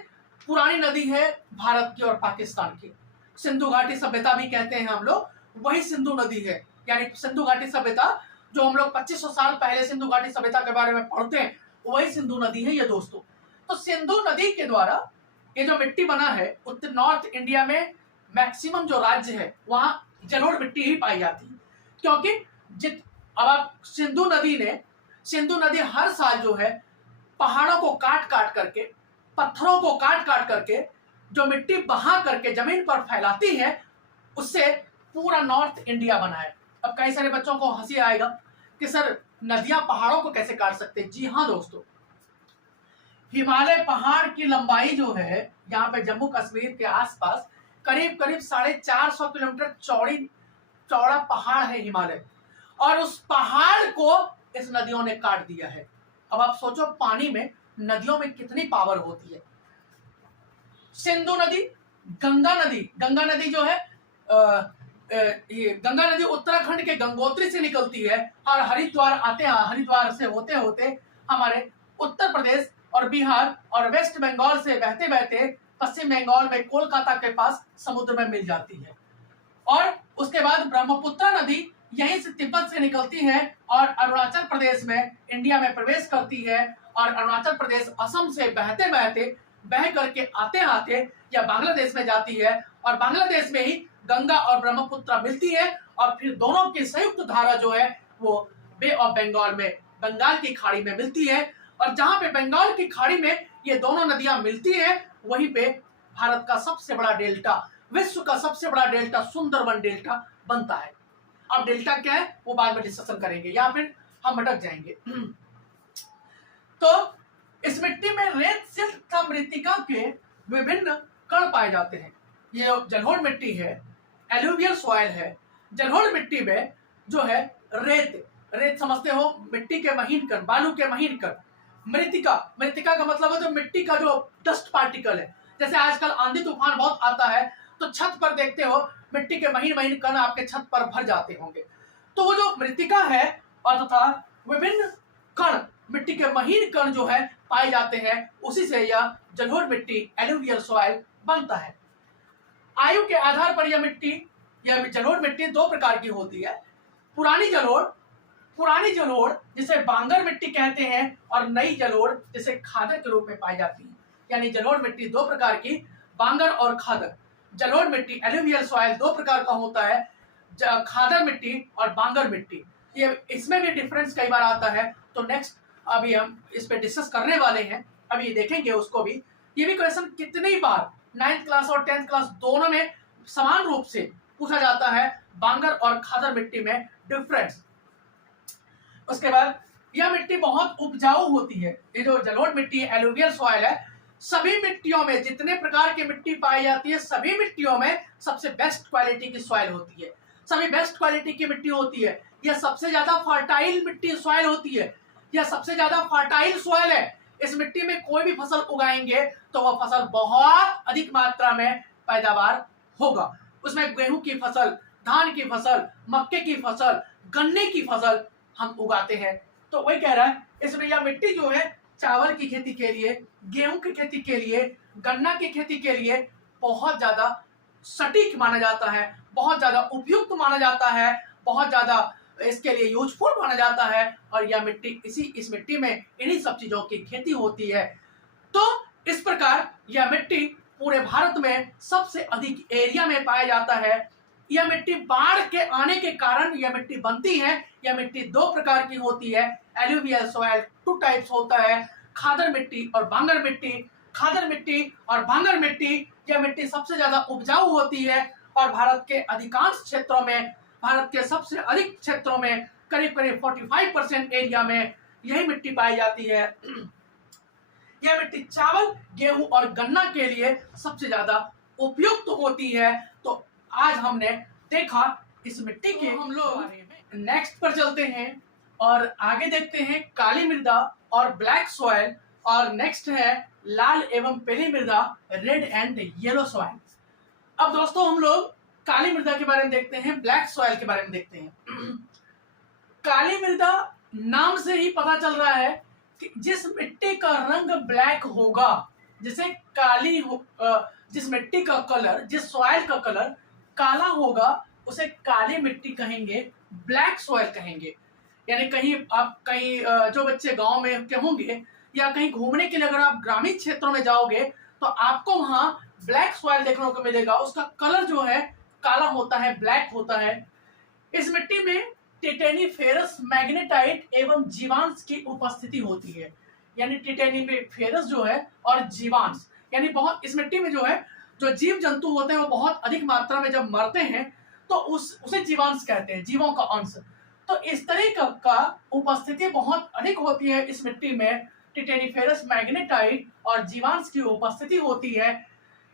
पुरानी नदी है भारत की और पाकिस्तान की। सिंधु घाटी सभ्यता भी कहते हैं हम लोग, वही सिंधु नदी है। यानी सिंधु घाटी सभ्यता जो हम लोग 2500 साल पहले सिंधु घाटी सभ्यता के बारे में पढ़ते हैं, वही सिंधु नदी है ये दोस्तों। तो सिंधु नदी के द्वारा ये जो मिट्टी बना है, उत्तर नॉर्थ इंडिया में मैक्सिमम जो राज्य है वहां जलोढ़ मिट्टी ही पाई जाती है, क्योंकि अब आप सिंधु नदी हर साल जो है पहाड़ों को काट करके, पत्थरों को काट करके जो मिट्टी बहा करके जमीन पर फैलाती है, उससे पूरा नॉर्थ इंडिया बना है। अब कई सारे बच्चों को हंसी आएगा कि सर नदियां पहाड़ों को कैसे काट सकते हैं? जी हाँ दोस्तों, हिमालय पहाड़ की लंबाई जो है यहाँ पे जम्मू कश्मीर के आसपास करीब 450 किलोमीटर चौड़ा पहाड़ है हिमालय, और उस पहाड़ को इस नदियों ने काट दिया है। अब आप सोचो पानी में, नदियों में कितनी पावर होती है। सिंधु नदी, गंगा नदी जो है गंगा नदी उत्तराखंड के गंगोत्री से निकलती है और हरिद्वार से होते होते हमारे उत्तर प्रदेश और बिहार और वेस्ट बंगाल से बहते बहते पश्चिम बंगाल में कोलकाता के पास समुद्र में मिल जाती है। और उसके बाद ब्रह्मपुत्र नदी यहीं से तिब्बत से निकलती है और अरुणाचल प्रदेश में, इंडिया में प्रवेश करती है और अरुणाचल प्रदेश असम से बहते बहते बह करके आते आते या बांग्लादेश में जाती है और बांग्लादेश में ही गंगा और ब्रह्मपुत्र मिलती है और फिर दोनों की संयुक्त धारा जो है वो बे ऑफ बंगाल में, बंगाल की खाड़ी में मिलती है। और जहां पे बंगाल की खाड़ी में ये दोनों नदियां मिलती है, वहीं पे भारत का सबसे बड़ा डेल्टा, विश्व का सबसे बड़ा डेल्टा सुंदरवन डेल्टा बनता है। अब डेल्टा क्या है वो बाद में डिस्कशन करेंगे, या फिर हम भटक जाएंगे। तो इस मिट्टी में रेत, सिल्ट तथा मृत्तिका के विभिन्न कण पाए जाते हैं। ये जलोढ़ मिट्टी है, एलुवियल सॉइल है। जलोढ़ मिट्टी में जो है रेत समझते हो, मिट्टी के महीन कण, बालू के महीन कण। मृत्तिका का मतलब है जो मिट्टी का जो डस्ट पार्टिकल है। जैसे आजकल आंधी तूफान बहुत आता है तो छत पर देखते हो मिट्टी के महीन महीन कण आपके छत पर भर जाते होंगे। तो वो जो मृत्तिका है और तथा विभिन्न कण, मिट्टी के महीन कण जो है पाए जाते हैं, उसी से यह जलोढ़ मिट्टी एलुवियल सॉइल बनता है। आयु के आधार पर यह मिट्टी, यह जलोढ़ मिट्टी दो प्रकार की होती है। पुरानी जलोढ़ जिसे बांगर मिट्टी कहते हैं और नई जलोढ़ जिसे खादर के रूप में पाई जाती है। यानी जलोढ़ मिट्टी दो प्रकार की, बांगर और खादर। जलोढ़ मिट्टी एलुवियल सॉइल दो प्रकार का होता है, खादर मिट्टी और बांगर मिट्टी। ये इसमें भी डिफरेंस कई बार आता है, तो नेक्स्ट अभी हम इस पे डिस्कस करने वाले हैं, अभी देखेंगे उसको भी। ये भी क्वेश्चन कितनी बार 9th क्लास और 10th क्लास दोनों में समान रूप से पूछा जाता है, बांगर और खादर मिट्टी में डिफरेंस। उसके बाद यह मिट्टी बहुत उपजाऊ होती है। ये जो जलोढ़ मिट्टी है, एलुवियल सॉइल है, सभी मिट्टियों में जितने प्रकार की मिट्टी पाई जाती है, सभी मिट्टियों में सबसे बेस्ट क्वालिटी की सॉइल होती है, सभी बेस्ट क्वालिटी की मिट्टी होती है। यह सबसे ज्यादा फर्टाइल मिट्टी सॉइल होती है, यह सबसे ज्यादा फर्टाइल सॉइल है। इस मिट्टी में कोई भी फसल उगाएंगे तो वह फसल बहुत अधिक मात्रा में पैदावार होगा। उसमें गेहूं की फसल, धान की फसल, मक्के की फसल, गन्ने की फसल हम उगाते हैं। तो वही कह रहा है, इसमें यह मिट्टी जो है चावल की खेती के लिए, गेहूं की खेती के लिए, गन्ना की खेती के लिए बहुत ज्यादा सटीक माना जाता है, बहुत ज्यादा उपयुक्त माना जाता है, बहुत ज्यादा इसके लिए यूजफुल माना जाता है। और यह मिट्टी इस मिट्टी में इन्हीं सब चीजों की खेती होती है। तो इस प्रकार यह मिट्टी पूरे भारत में सबसे अधिक एरिया में पाया जाता है। यह मिट्टी बाढ़ के आने के कारण यह मिट्टी बनती है। यह मिट्टी दो प्रकार की होती है, एलुवियल सॉइल 2 टाइप्स होता है, खादर मिट्टी और बांगर मिट्टी। खादर मिट्टी और बांगर मिट्टी, यह मिट्टी सबसे ज्यादा उपजाऊ होती है और भारत के अधिकांश क्षेत्रों में, भारत के सबसे अधिक क्षेत्रों में करीब करीब 45% एरिया में यही मिट्टी पाई जाती है। यह मिट्टी चावल, गेहूं और गन्ना के लिए सबसे ज्यादा उपयुक्त होती है। तो आज हमने देखा इस मिट्टी के, हम लोग नेक्स्ट पर चलते हैं और आगे देखते हैं काली मृदा और ब्लैक सॉइल, और नेक्स्ट है लाल एवं पीली मृदा, रेड एंड येलो सॉइल। अब दोस्तों हम लोग काली मृदा के बारे में देखते हैं, ब्लैक सॉइल के बारे में देखते हैं। काली मृदा नाम से ही पता चल रहा है कि जिस मिट्टी का रंग ब्लैक होगा, जिसे जिस मिट्टी का कलर, जिस सॉइल का कलर काला होगा, उसे काली मिट्टी कहेंगे, ब्लैक सॉइल कहेंगे। यानी कहीं जो बच्चे गांव में के होंगे या कहीं घूमने के लिए अगर आप ग्रामीण क्षेत्रों में जाओगे तो आपको वहां ब्लैक सॉइल देखने को मिलेगा। उसका कलर जो है काला होता है, ब्लैक होता है। इस मिट्टी में टिटेनीफेरस मैग्नेटाइट एवं जीवांश की उपस्थिति होती है। यानी टिटेनीफेरस जो है और जीवांश, यानी बहुत इस मिट्टी में जो है जो जीव जंतु होते हैं वो बहुत अधिक मात्रा में जब मरते हैं तो उसे जीवांश कहते हैं, जीवों का अंश। तो इस तरह का उपस्थिति बहुत अधिक होती है इस मिट्टी में, टिटेनीफेरस मैग्नेटाइट और जीवांश की उपस्थिति होती है।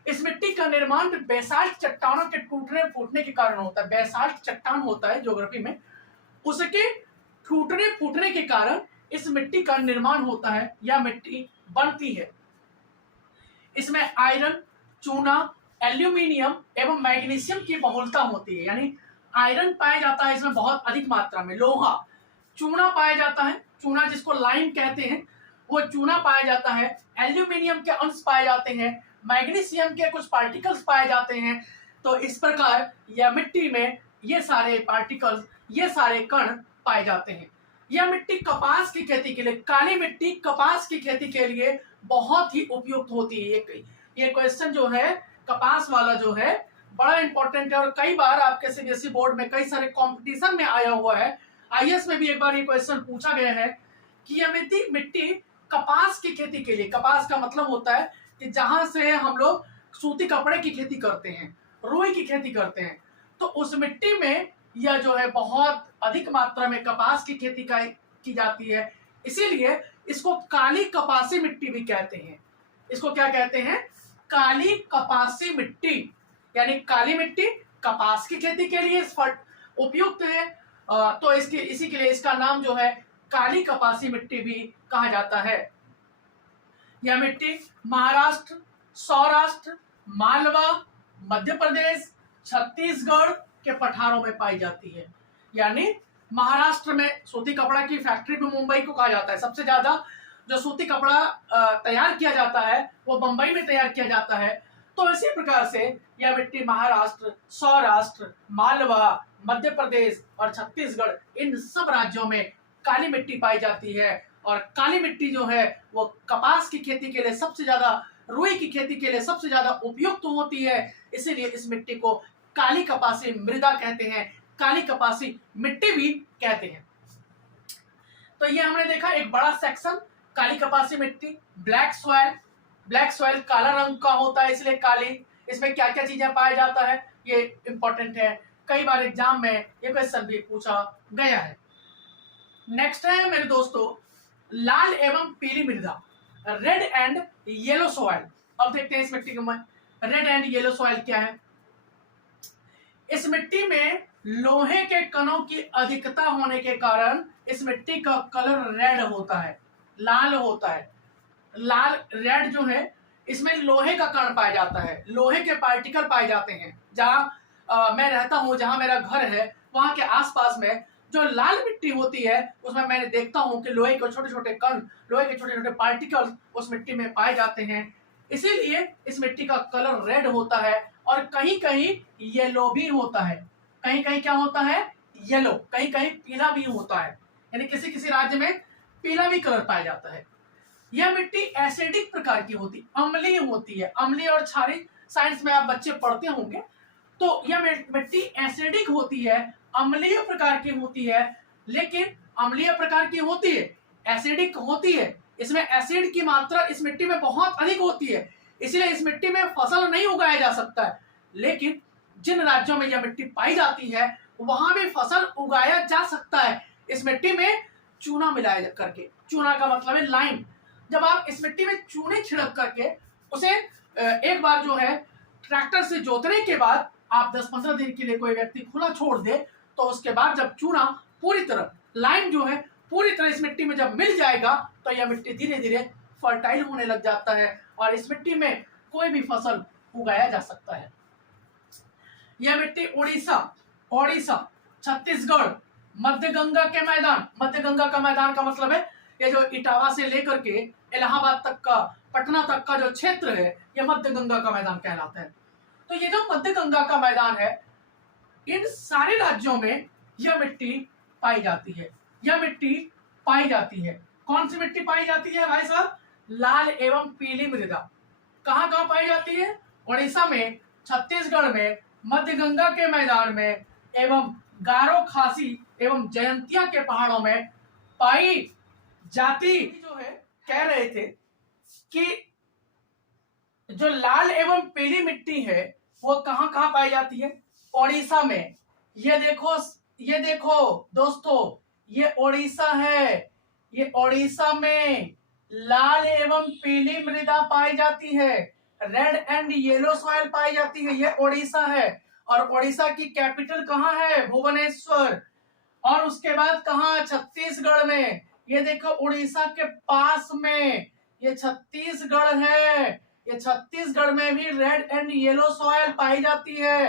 इस मिट्टी का निर्माण बेसाल्ट चट्टानों के टूटने फूटने के कारण होता है। बेसाल्ट चट्टान होता है ज्योग्राफी में, उसके टूटने फूटने के कारण इस मिट्टी का निर्माण होता है, यह मिट्टी बनती है। इसमें आयरन, चूना, एल्यूमिनियम एवं मैग्नीशियम की बहुलता होती है। यानी आयरन पाया जाता है इसमें बहुत अधिक मात्रा में, लोहा, चूना पाया जाता है, चूना जिसको लाइम कहते हैं वो चूना पाया जाता है, एल्यूमिनियम के अंश पाए जाते हैं, मैग्नीशियम के कुछ पार्टिकल्स पाए जाते हैं। तो इस प्रकार यह मिट्टी में ये सारे पार्टिकल्स, ये सारे कण पाए जाते हैं। यह मिट्टी कपास की खेती के लिए, काली मिट्टी कपास की खेती के लिए बहुत ही उपयुक्त होती है। ये क्वेश्चन जो है कपास वाला जो है बड़ा इंपॉर्टेंट है और कई बार आपके सीबीएसई बोर्ड में कई सारे कंपटीशन में आया हुआ है। आईएएस में भी एक बार ये क्वेश्चन पूछा गया है कि यह मिट्टी कपास की खेती के लिए, कपास का मतलब होता है कि जहां से हम लोग सूती कपड़े की खेती करते हैं, रुई की खेती करते हैं, तो उस मिट्टी में यह जो है बहुत अधिक मात्रा में कपास की खेती की जाती है। इसीलिए इसको काली कपासी मिट्टी भी कहते हैं। इसको क्या कहते हैं? काली कपासी मिट्टी। यानी काली मिट्टी कपास की खेती के लिए उपयुक्त है, तो इसी के लिए इसका नाम जो है काली कपासी मिट्टी भी कहा जाता है। यह मिट्टी महाराष्ट्र, सौराष्ट्र, मालवा, मध्य प्रदेश, छत्तीसगढ़ के पठारों में पाई जाती है। यानी महाराष्ट्र में सूती कपड़ा की फैक्ट्री पे मुंबई को कहा जाता है। सबसे ज्यादा जो सूती कपड़ा तैयार किया जाता है वो मुंबई में तैयार किया जाता है। तो इसी प्रकार से यह मिट्टी महाराष्ट्र, सौराष्ट्र, मालवा, मध्य प्रदेश और छत्तीसगढ़, इन सब राज्यों में काली मिट्टी पाई जाती है। और काली मिट्टी जो है वो कपास की खेती के लिए सबसे ज्यादा, रुई की खेती के लिए सबसे ज्यादा उपयुक्त होती है। इसीलिए इस मिट्टी को काली कपासी मृदा कहते हैं, काली कपासी मिट्टी भी कहते हैं। तो ये हमने देखा एक बड़ा सेक्शन, काली कपासी मिट्टी, ब्लैक सॉइल। ब्लैक सॉइल काला रंग का होता है इसलिए काली। इसमें क्या क्या चीजें पाया जाता है ये इंपॉर्टेंट है, कई बार एग्जाम में ये क्वेश्चन भी पूछा गया है। नेक्स्ट है मेरे दोस्तों लाल एवं पीली मृदा, रेड एंड येलो सॉइल। अब देखते हैं इस मिट्टी को, रेड एंड येलो सॉइल क्या है। इस मिट्टी में लोहे के कणों की अधिकता होने के कारण इस मिट्टी का कलर रेड होता है, लाल होता है। लाल रेड जो है इसमें लोहे का कण पाया जाता है, लोहे के पार्टिकल पाए जाते हैं। जहां मैं रहता हूं, जहां मेरा घर है, वहां के आसपास में जो लाल मिट्टी होती है उसमें मैंने देखता हूं कि लोहे के छोटे छोटे कण, लोहे के छोटे छोटे पार्टिकल्स उस मिट्टी में पाए जाते हैं। इसीलिए इस मिट्टी का कलर रेड होता है और कहीं कहीं येलो भी होता है। कहीं कहीं क्या होता है, येलो, कहीं कहीं पीला भी होता है। यानी किसी किसी राज्य में पीला भी कलर पाया जाता है। यह मिट्टी एसिडिक प्रकार की होती, अम्लीय होती है। अम्लीय और क्षारीय साइंस में आप बच्चे पढ़ते होंगे। तो यह मिट्टी एसिडिक होती है, अम्लीय प्रकार की होती है। लेकिन अम्लीय प्रकार की होती है, एसिडिक होती है, इसमें एसिड की मात्रा इस मिट्टी में बहुत अधिक होती है, इसलिए इस मिट्टी में फसल नहीं उगाया जा सकता है। लेकिन जिन राज्यों में यह मिट्टी पाई जाती है वहां भी फसल उगाया जा सकता है। इस मिट्टी में चूना मिलाया करके, चूना का मतलब है लाइम। जब आप इस मिट्टी में चूने छिड़क करके उसे एक बार जो है ट्रैक्टर से जोतने के बाद आप 10-15 दिन के लिए कोई व्यक्ति खुला छोड़ दे, तो उसके बाद जब चूना पूरी तरह, लाइम जो है पूरी तरह इस मिट्टी में जब मिल जाएगा तो यह मिट्टी धीरे धीरे फर्टाइल होने लग जाता है और इस मिट्टी में कोई भी फसल उगाया जा सकता है। यह मिट्टी उड़ीसा, छत्तीसगढ़, मध्य गंगा के मैदान, मध्य गंगा का मैदान का मतलब है ये जो इटावा से लेकर के इलाहाबाद तक का, पटना तक का जो क्षेत्र है, यह मध्य गंगा का मैदान कहलाता है। तो ये जो मध्य गंगा का मैदान है, इन सारे राज्यों में यह मिट्टी पाई जाती है। यह मिट्टी पाई जाती है। कौन सी मिट्टी पाई जाती है भाई साहब? लाल एवं पीली मृदा। कहां कहां पाई जाती है? उड़ीसा में, छत्तीसगढ़ में, मध्य गंगा के मैदान में एवं गारो, खासी एवं जयंतिया के पहाड़ों में पाई जाती। जो है कह रहे थे कि जो लाल एवं पीली मिट्टी है वो कहां कहां पाई जाती है? उड़ीसा में। ये देखो दोस्तों, ये उड़ीसा है। ये उड़ीसा में लाल एवं पीली मृदा पाई जाती है, रेड एंड येलो सॉइल पाई जाती है। ये उड़ीसा है और उड़ीसा की कैपिटल कहाँ है? भुवनेश्वर। और उसके बाद कहाँ? छत्तीसगढ़ में। ये देखो उड़ीसा के पास में ये छत्तीसगढ़ है। ये छत्तीसगढ़ में भी रेड एंड येलो सॉइल पाई जाती है,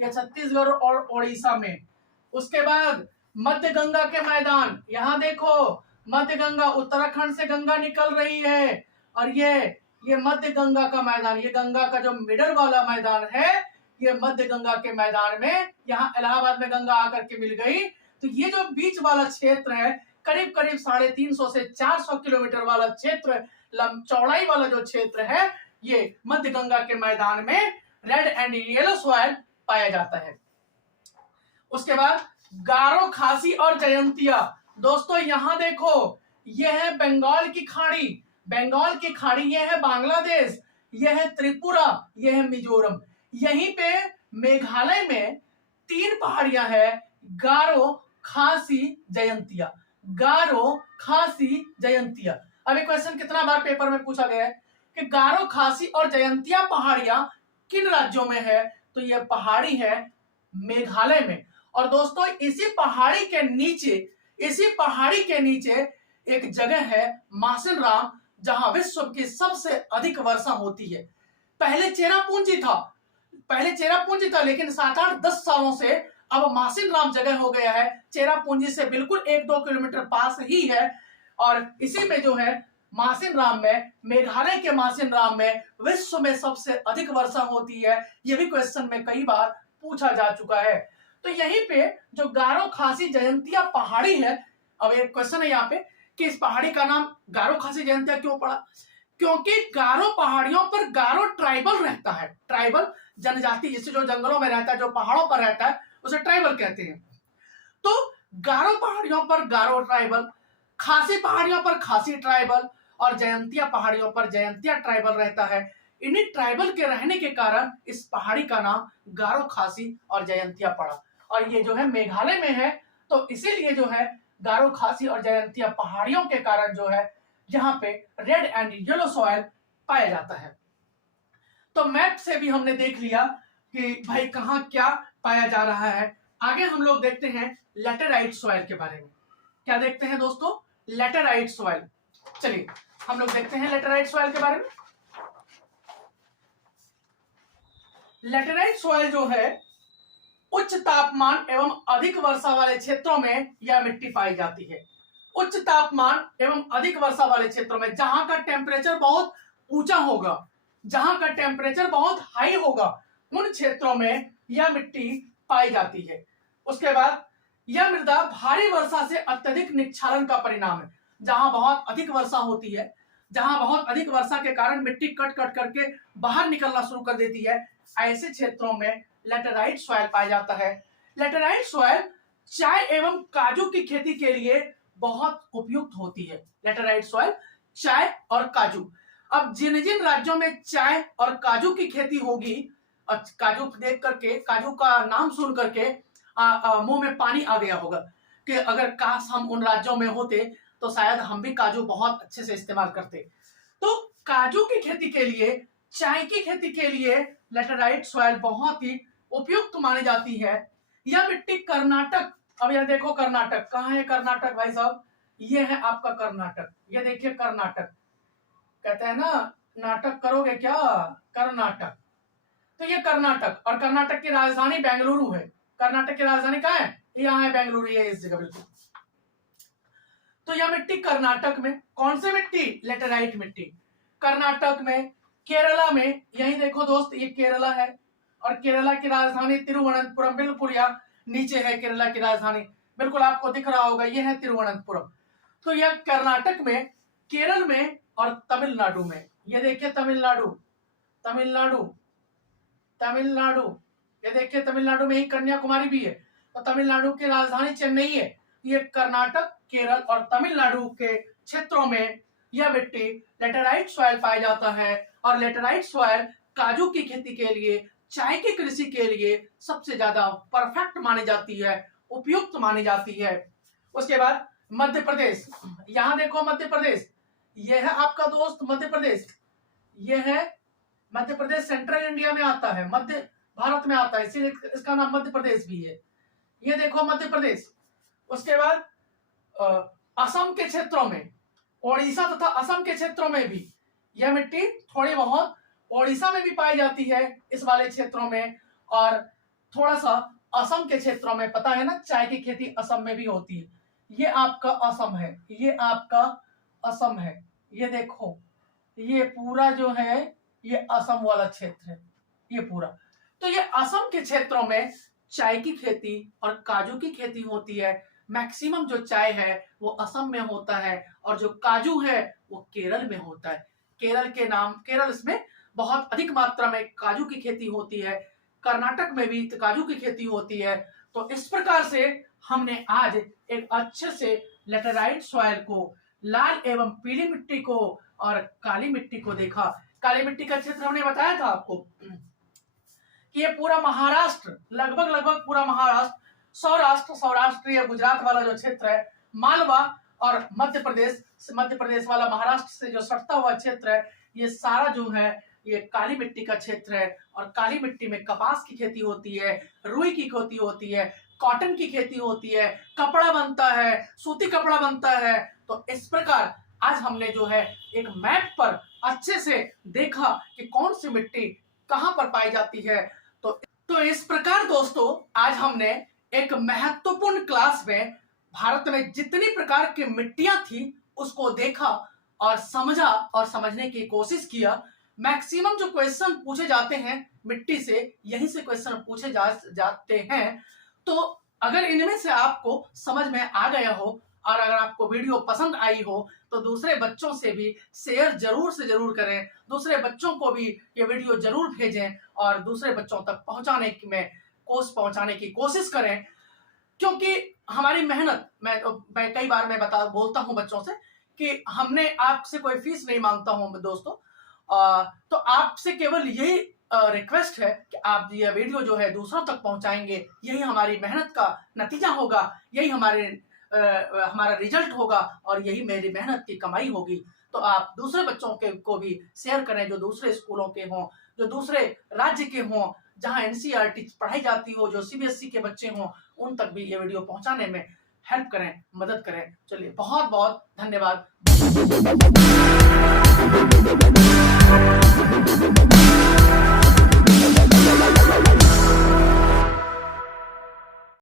ये छत्तीसगढ़ और उड़ीसा में। उसके बाद मध्य गंगा के मैदान, यहाँ देखो मध्य गंगा, उत्तराखंड से गंगा निकल रही है और ये मध्य गंगा का मैदान, ये गंगा का जो मिडल वाला मैदान है, ये मध्य गंगा के मैदान में, यहाँ इलाहाबाद में गंगा आकर के मिल गई। तो ये जो बीच वाला क्षेत्र है, करीब करीब 350 से 400 किलोमीटर वाला क्षेत्र, चौड़ाई वाला जो क्षेत्र है, ये मध्य गंगा के मैदान में रेड एंड येलो सॉइल पाया जाता है। उसके बाद गारो, खासी और जयंतिया। दोस्तों यहाँ देखो, यह है बंगाल की खाड़ी, बंगाल की खाड़ी, यह है बांग्लादेश, यह है त्रिपुरा, यह है मिजोरम। यहीं पे मेघालय में 3 पहाड़ियां हैं, गारो, खासी, जयंतिया। गारो, खासी, जयंतिया। अभी क्वेश्चन कितना बार पेपर में पूछा गया है कि गारो, खासी और जयंतिया पहाड़ियां किन राज्यों में है? तो यह पहाड़ी है मेघालय में। और दोस्तों इसी पहाड़ी के नीचे एक जगह है मासिनराम, जहां विश्व की सबसे अधिक वर्षा होती है। पहले चेरापूंजी था, पहले चेरापूंजी था, लेकिन 7-8-10 सालों से अब मासिन राम जगह हो गया है, चेरापूंजी से बिल्कुल 1-2 किलोमीटर पास ही है। और इसी में जो है मासिन राम में, मेघालय के मासिन राम में विश्व में सबसे अधिक वर्षा होती है। यह भी क्वेश्चन में कई बार पूछा जा चुका है। तो यहीं पे जो गारो खासी जयंतिया पहाड़ी है, अब एक क्वेश्चन है यहाँ पे कि इस पहाड़ी का नाम गारो खासी जयंतिया क्यों पड़ा? क्योंकि गारो पहाड़ियों पर गारो ट्राइबल रहता है, ट्राइबल जनजाति, जिससे जो जंगलों में रहता है, जो पहाड़ों पर रहता है, उसे ट्राइबल कहते हैं। तो गारो पहाड़ियों पर गारो ट्राइबल, खासी पहाड़ियों पर खासी ट्राइबल और जयंतिया पहाड़ियों पर जयंतिया ट्राइबल रहता है। इन्हीं ट्राइबल के रहने के कारण इस पहाड़ी का नाम गारो खासी और जयंतिया पड़ा। और ये जो है मेघालय में है, तो इसीलिए जो है गारो खासी और जयंतिया पहाड़ियों के कारण जो है यहाँ पे रेड एंड येलो सॉइल पाया जाता है। तो मैप से भी हमने देख लिया कि भाई कहाँ क्या पाया जा रहा है। आगे हम लोग देखते हैं लेटेराइट सॉइल के बारे में। क्या देखते हैं दोस्तों? Laterite soil. चलिए हम लोग देखते हैं लेटेराइट सॉइल के बारे में। लेटेराइट सॉइल जो है उच्च तापमान एवं अधिक वर्षा वाले क्षेत्रों में यह मिट्टी पाई जाती है। उच्च तापमान एवं अधिक वर्षा वाले क्षेत्रों में, जहां का टेम्परेचर बहुत ऊंचा होगा, जहां का टेम्परेचर बहुत हाई होगा, उन क्षेत्रों में यह मिट्टी पाई जाती है। उसके बाद यह मृदा भारी वर्षा से अत्यधिक निक्षालन का परिणाम है। जहां बहुत अधिक वर्षा होती है, जहां बहुत अधिक वर्षा के कारण मिट्टी कट कट करके बाहर निकलना शुरू कर देती है, ऐसे क्षेत्रों में लेटेराइट सॉइल पाया जाता है। लेटेराइट सॉइल चाय एवं काजू की खेती के लिए बहुत उपयुक्त होती है। लेटेराइट सॉइल चाय और काजू। अब जिन जिन राज्यों में चाय और काजू की खेती होगी, काजू देख करके, काजू का नाम सुन करके मुंह में पानी आ गया होगा कि अगर काश हम उन राज्यों में होते तो शायद हम भी काजू बहुत अच्छे से इस्तेमाल करते। तो काजू की खेती के लिए, चाय की खेती के लिए लेटेराइट सॉइल बहुत ही उपयुक्त मानी जाती है। यह मिट्टी कर्नाटक, अब यह देखो कर्नाटक कहाँ है? कर्नाटक भाई साहब, ये है आपका कर्नाटक। ये देखिए कर्नाटक, कहते हैं ना नाटक करोगे क्या, कर्नाटक। तो ये कर्नाटक, और कर्नाटक की राजधानी बेंगलुरु है। कर्नाटक की राजधानी कहाँ है? यहाँ है बेंगलुरु, ये इस जगह बिल्कुल। तो यह मिट्टी कर्नाटक में, कौन सी मिट्टी? लेटेराइट मिट्टी। कर्नाटक में, केरला में, यही देखो दोस्त ये केरला है, और केरला की राजधानी तिरुवनंतपुरम, बिल्कुल यहाँ नीचे है केरला की राजधानी, बिल्कुल आपको दिख रहा होगा, ये है तिरुवनंतपुरम। तो यह कर्नाटक में, केरल में और तमिलनाडु में। ये देखिए तमिलनाडु, तमिलनाडु, तमिलनाडु, ये देखिए तमिलनाडु में ही कन्याकुमारी भी है। तो तमिलनाडु की राजधानी चेन्नई है। ये कर्नाटक, केरल और तमिलनाडु के क्षेत्रों में यह मिट्टी लेटेराइट सॉइल पाया जाता है। और लेटेराइट सॉइल काजू की खेती के लिए, चाय की कृषि के लिए सबसे ज्यादा परफेक्ट मानी जाती है, उपयुक्त मानी जाती है। उसके बाद मध्य प्रदेश, यहां देखो मध्य प्रदेश, यह है आपका दोस्त मध्य प्रदेश। यह है मध्य प्रदेश, सेंट्रल इंडिया में आता है, मध्य भारत में आता है, इसीलिए इसका नाम मध्य प्रदेश भी है। ये देखो मध्य प्रदेश। उसके बाद असम के क्षेत्रों में, ओडिशा तथा असम के क्षेत्रों में भी यह मिट्टी थोड़ी बहुत ओडिशा में भी पाई जाती है, इस वाले क्षेत्रों में। और थोड़ा सा असम के क्षेत्रों में, पता है ना चाय की खेती असम में भी होती है। ये आपका असम है, ये आपका असम है, ये देखो ये पूरा जो है ये असम वाला क्षेत्र है, ये पूरा। तो ये असम के क्षेत्रों में चाय की खेती और काजू की खेती होती है। मैक्सिमम जो चाय है वो असम में होता है, और जो काजू है वो केरल में होता है। केरल के नाम, केरल इसमें बहुत अधिक मात्रा में काजू की खेती होती है। कर्नाटक में भी काजू की खेती होती है। तो इस प्रकार से हमने आज एक अच्छे से लेटेराइट सॉइल को, लाल एवं पीली मिट्टी को और काली मिट्टी को देखा। काली मिट्टी का क्षेत्र हमने बताया था आपको कि ये पूरा महाराष्ट्र, लगभग पूरा महाराष्ट्र, सौराष्ट्र या गुजरात वाला जो क्षेत्र है, मालवा और मध्य प्रदेश वाला महाराष्ट्र से जो सटता हुआ क्षेत्र है, ये सारा जो है ये काली मिट्टी का क्षेत्र है। और काली मिट्टी में कपास की खेती होती है, रुई की खेती होती है, कॉटन की खेती होती है, कपड़ा बनता है, सूती कपड़ा बनता है। तो इस प्रकार आज हमने जो है एक मैप पर अच्छे से देखा कि कौन सी मिट्टी कहां पर पाई जाती है। तो इस प्रकार दोस्तों आज हमने एक महत्वपूर्ण क्लास में भारत में जितनी प्रकार की मिट्टियां थी उसको देखा और समझा और समझने की कोशिश किया। मैक्सिमम जो क्वेश्चन पूछे जाते हैं मिट्टी से, यहीं से क्वेश्चन पूछे जाते हैं। तो अगर इनमें से आपको समझ में आ गया हो और अगर आपको वीडियो पसंद आई हो तो दूसरे बच्चों से भी शेयर जरूर से जरूर करें, दूसरे बच्चों को भी ये वीडियो जरूर भेजें और दूसरे बच्चों तक पहुंचाने की कोशिश करें। क्योंकि हमारी मेहनत, मैं कई बार बोलता हूं बच्चों से कि हमने आपसे कोई फीस नहीं मांगता हूं दोस्तों, तो आपसे केवल यही रिक्वेस्ट है कि आप ये वीडियो जो है दूसरों तक पहुंचाएंगे, यही हमारी मेहनत का नतीजा होगा, यही हमारा रिजल्ट होगा और यही मेरी मेहनत की कमाई होगी। तो आप दूसरे बच्चों को भी शेयर करें जो दूसरे स्कूलों के हों, जो दूसरे राज्य के हों, जहां एनसीईआरटी पढ़ाई जाती हो, जो सीबीएसई के बच्चे हों, उन तक भी ये वीडियो पहुंचाने में हेल्प करें, मदद करें। चलिए बहुत बहुत धन्यवाद।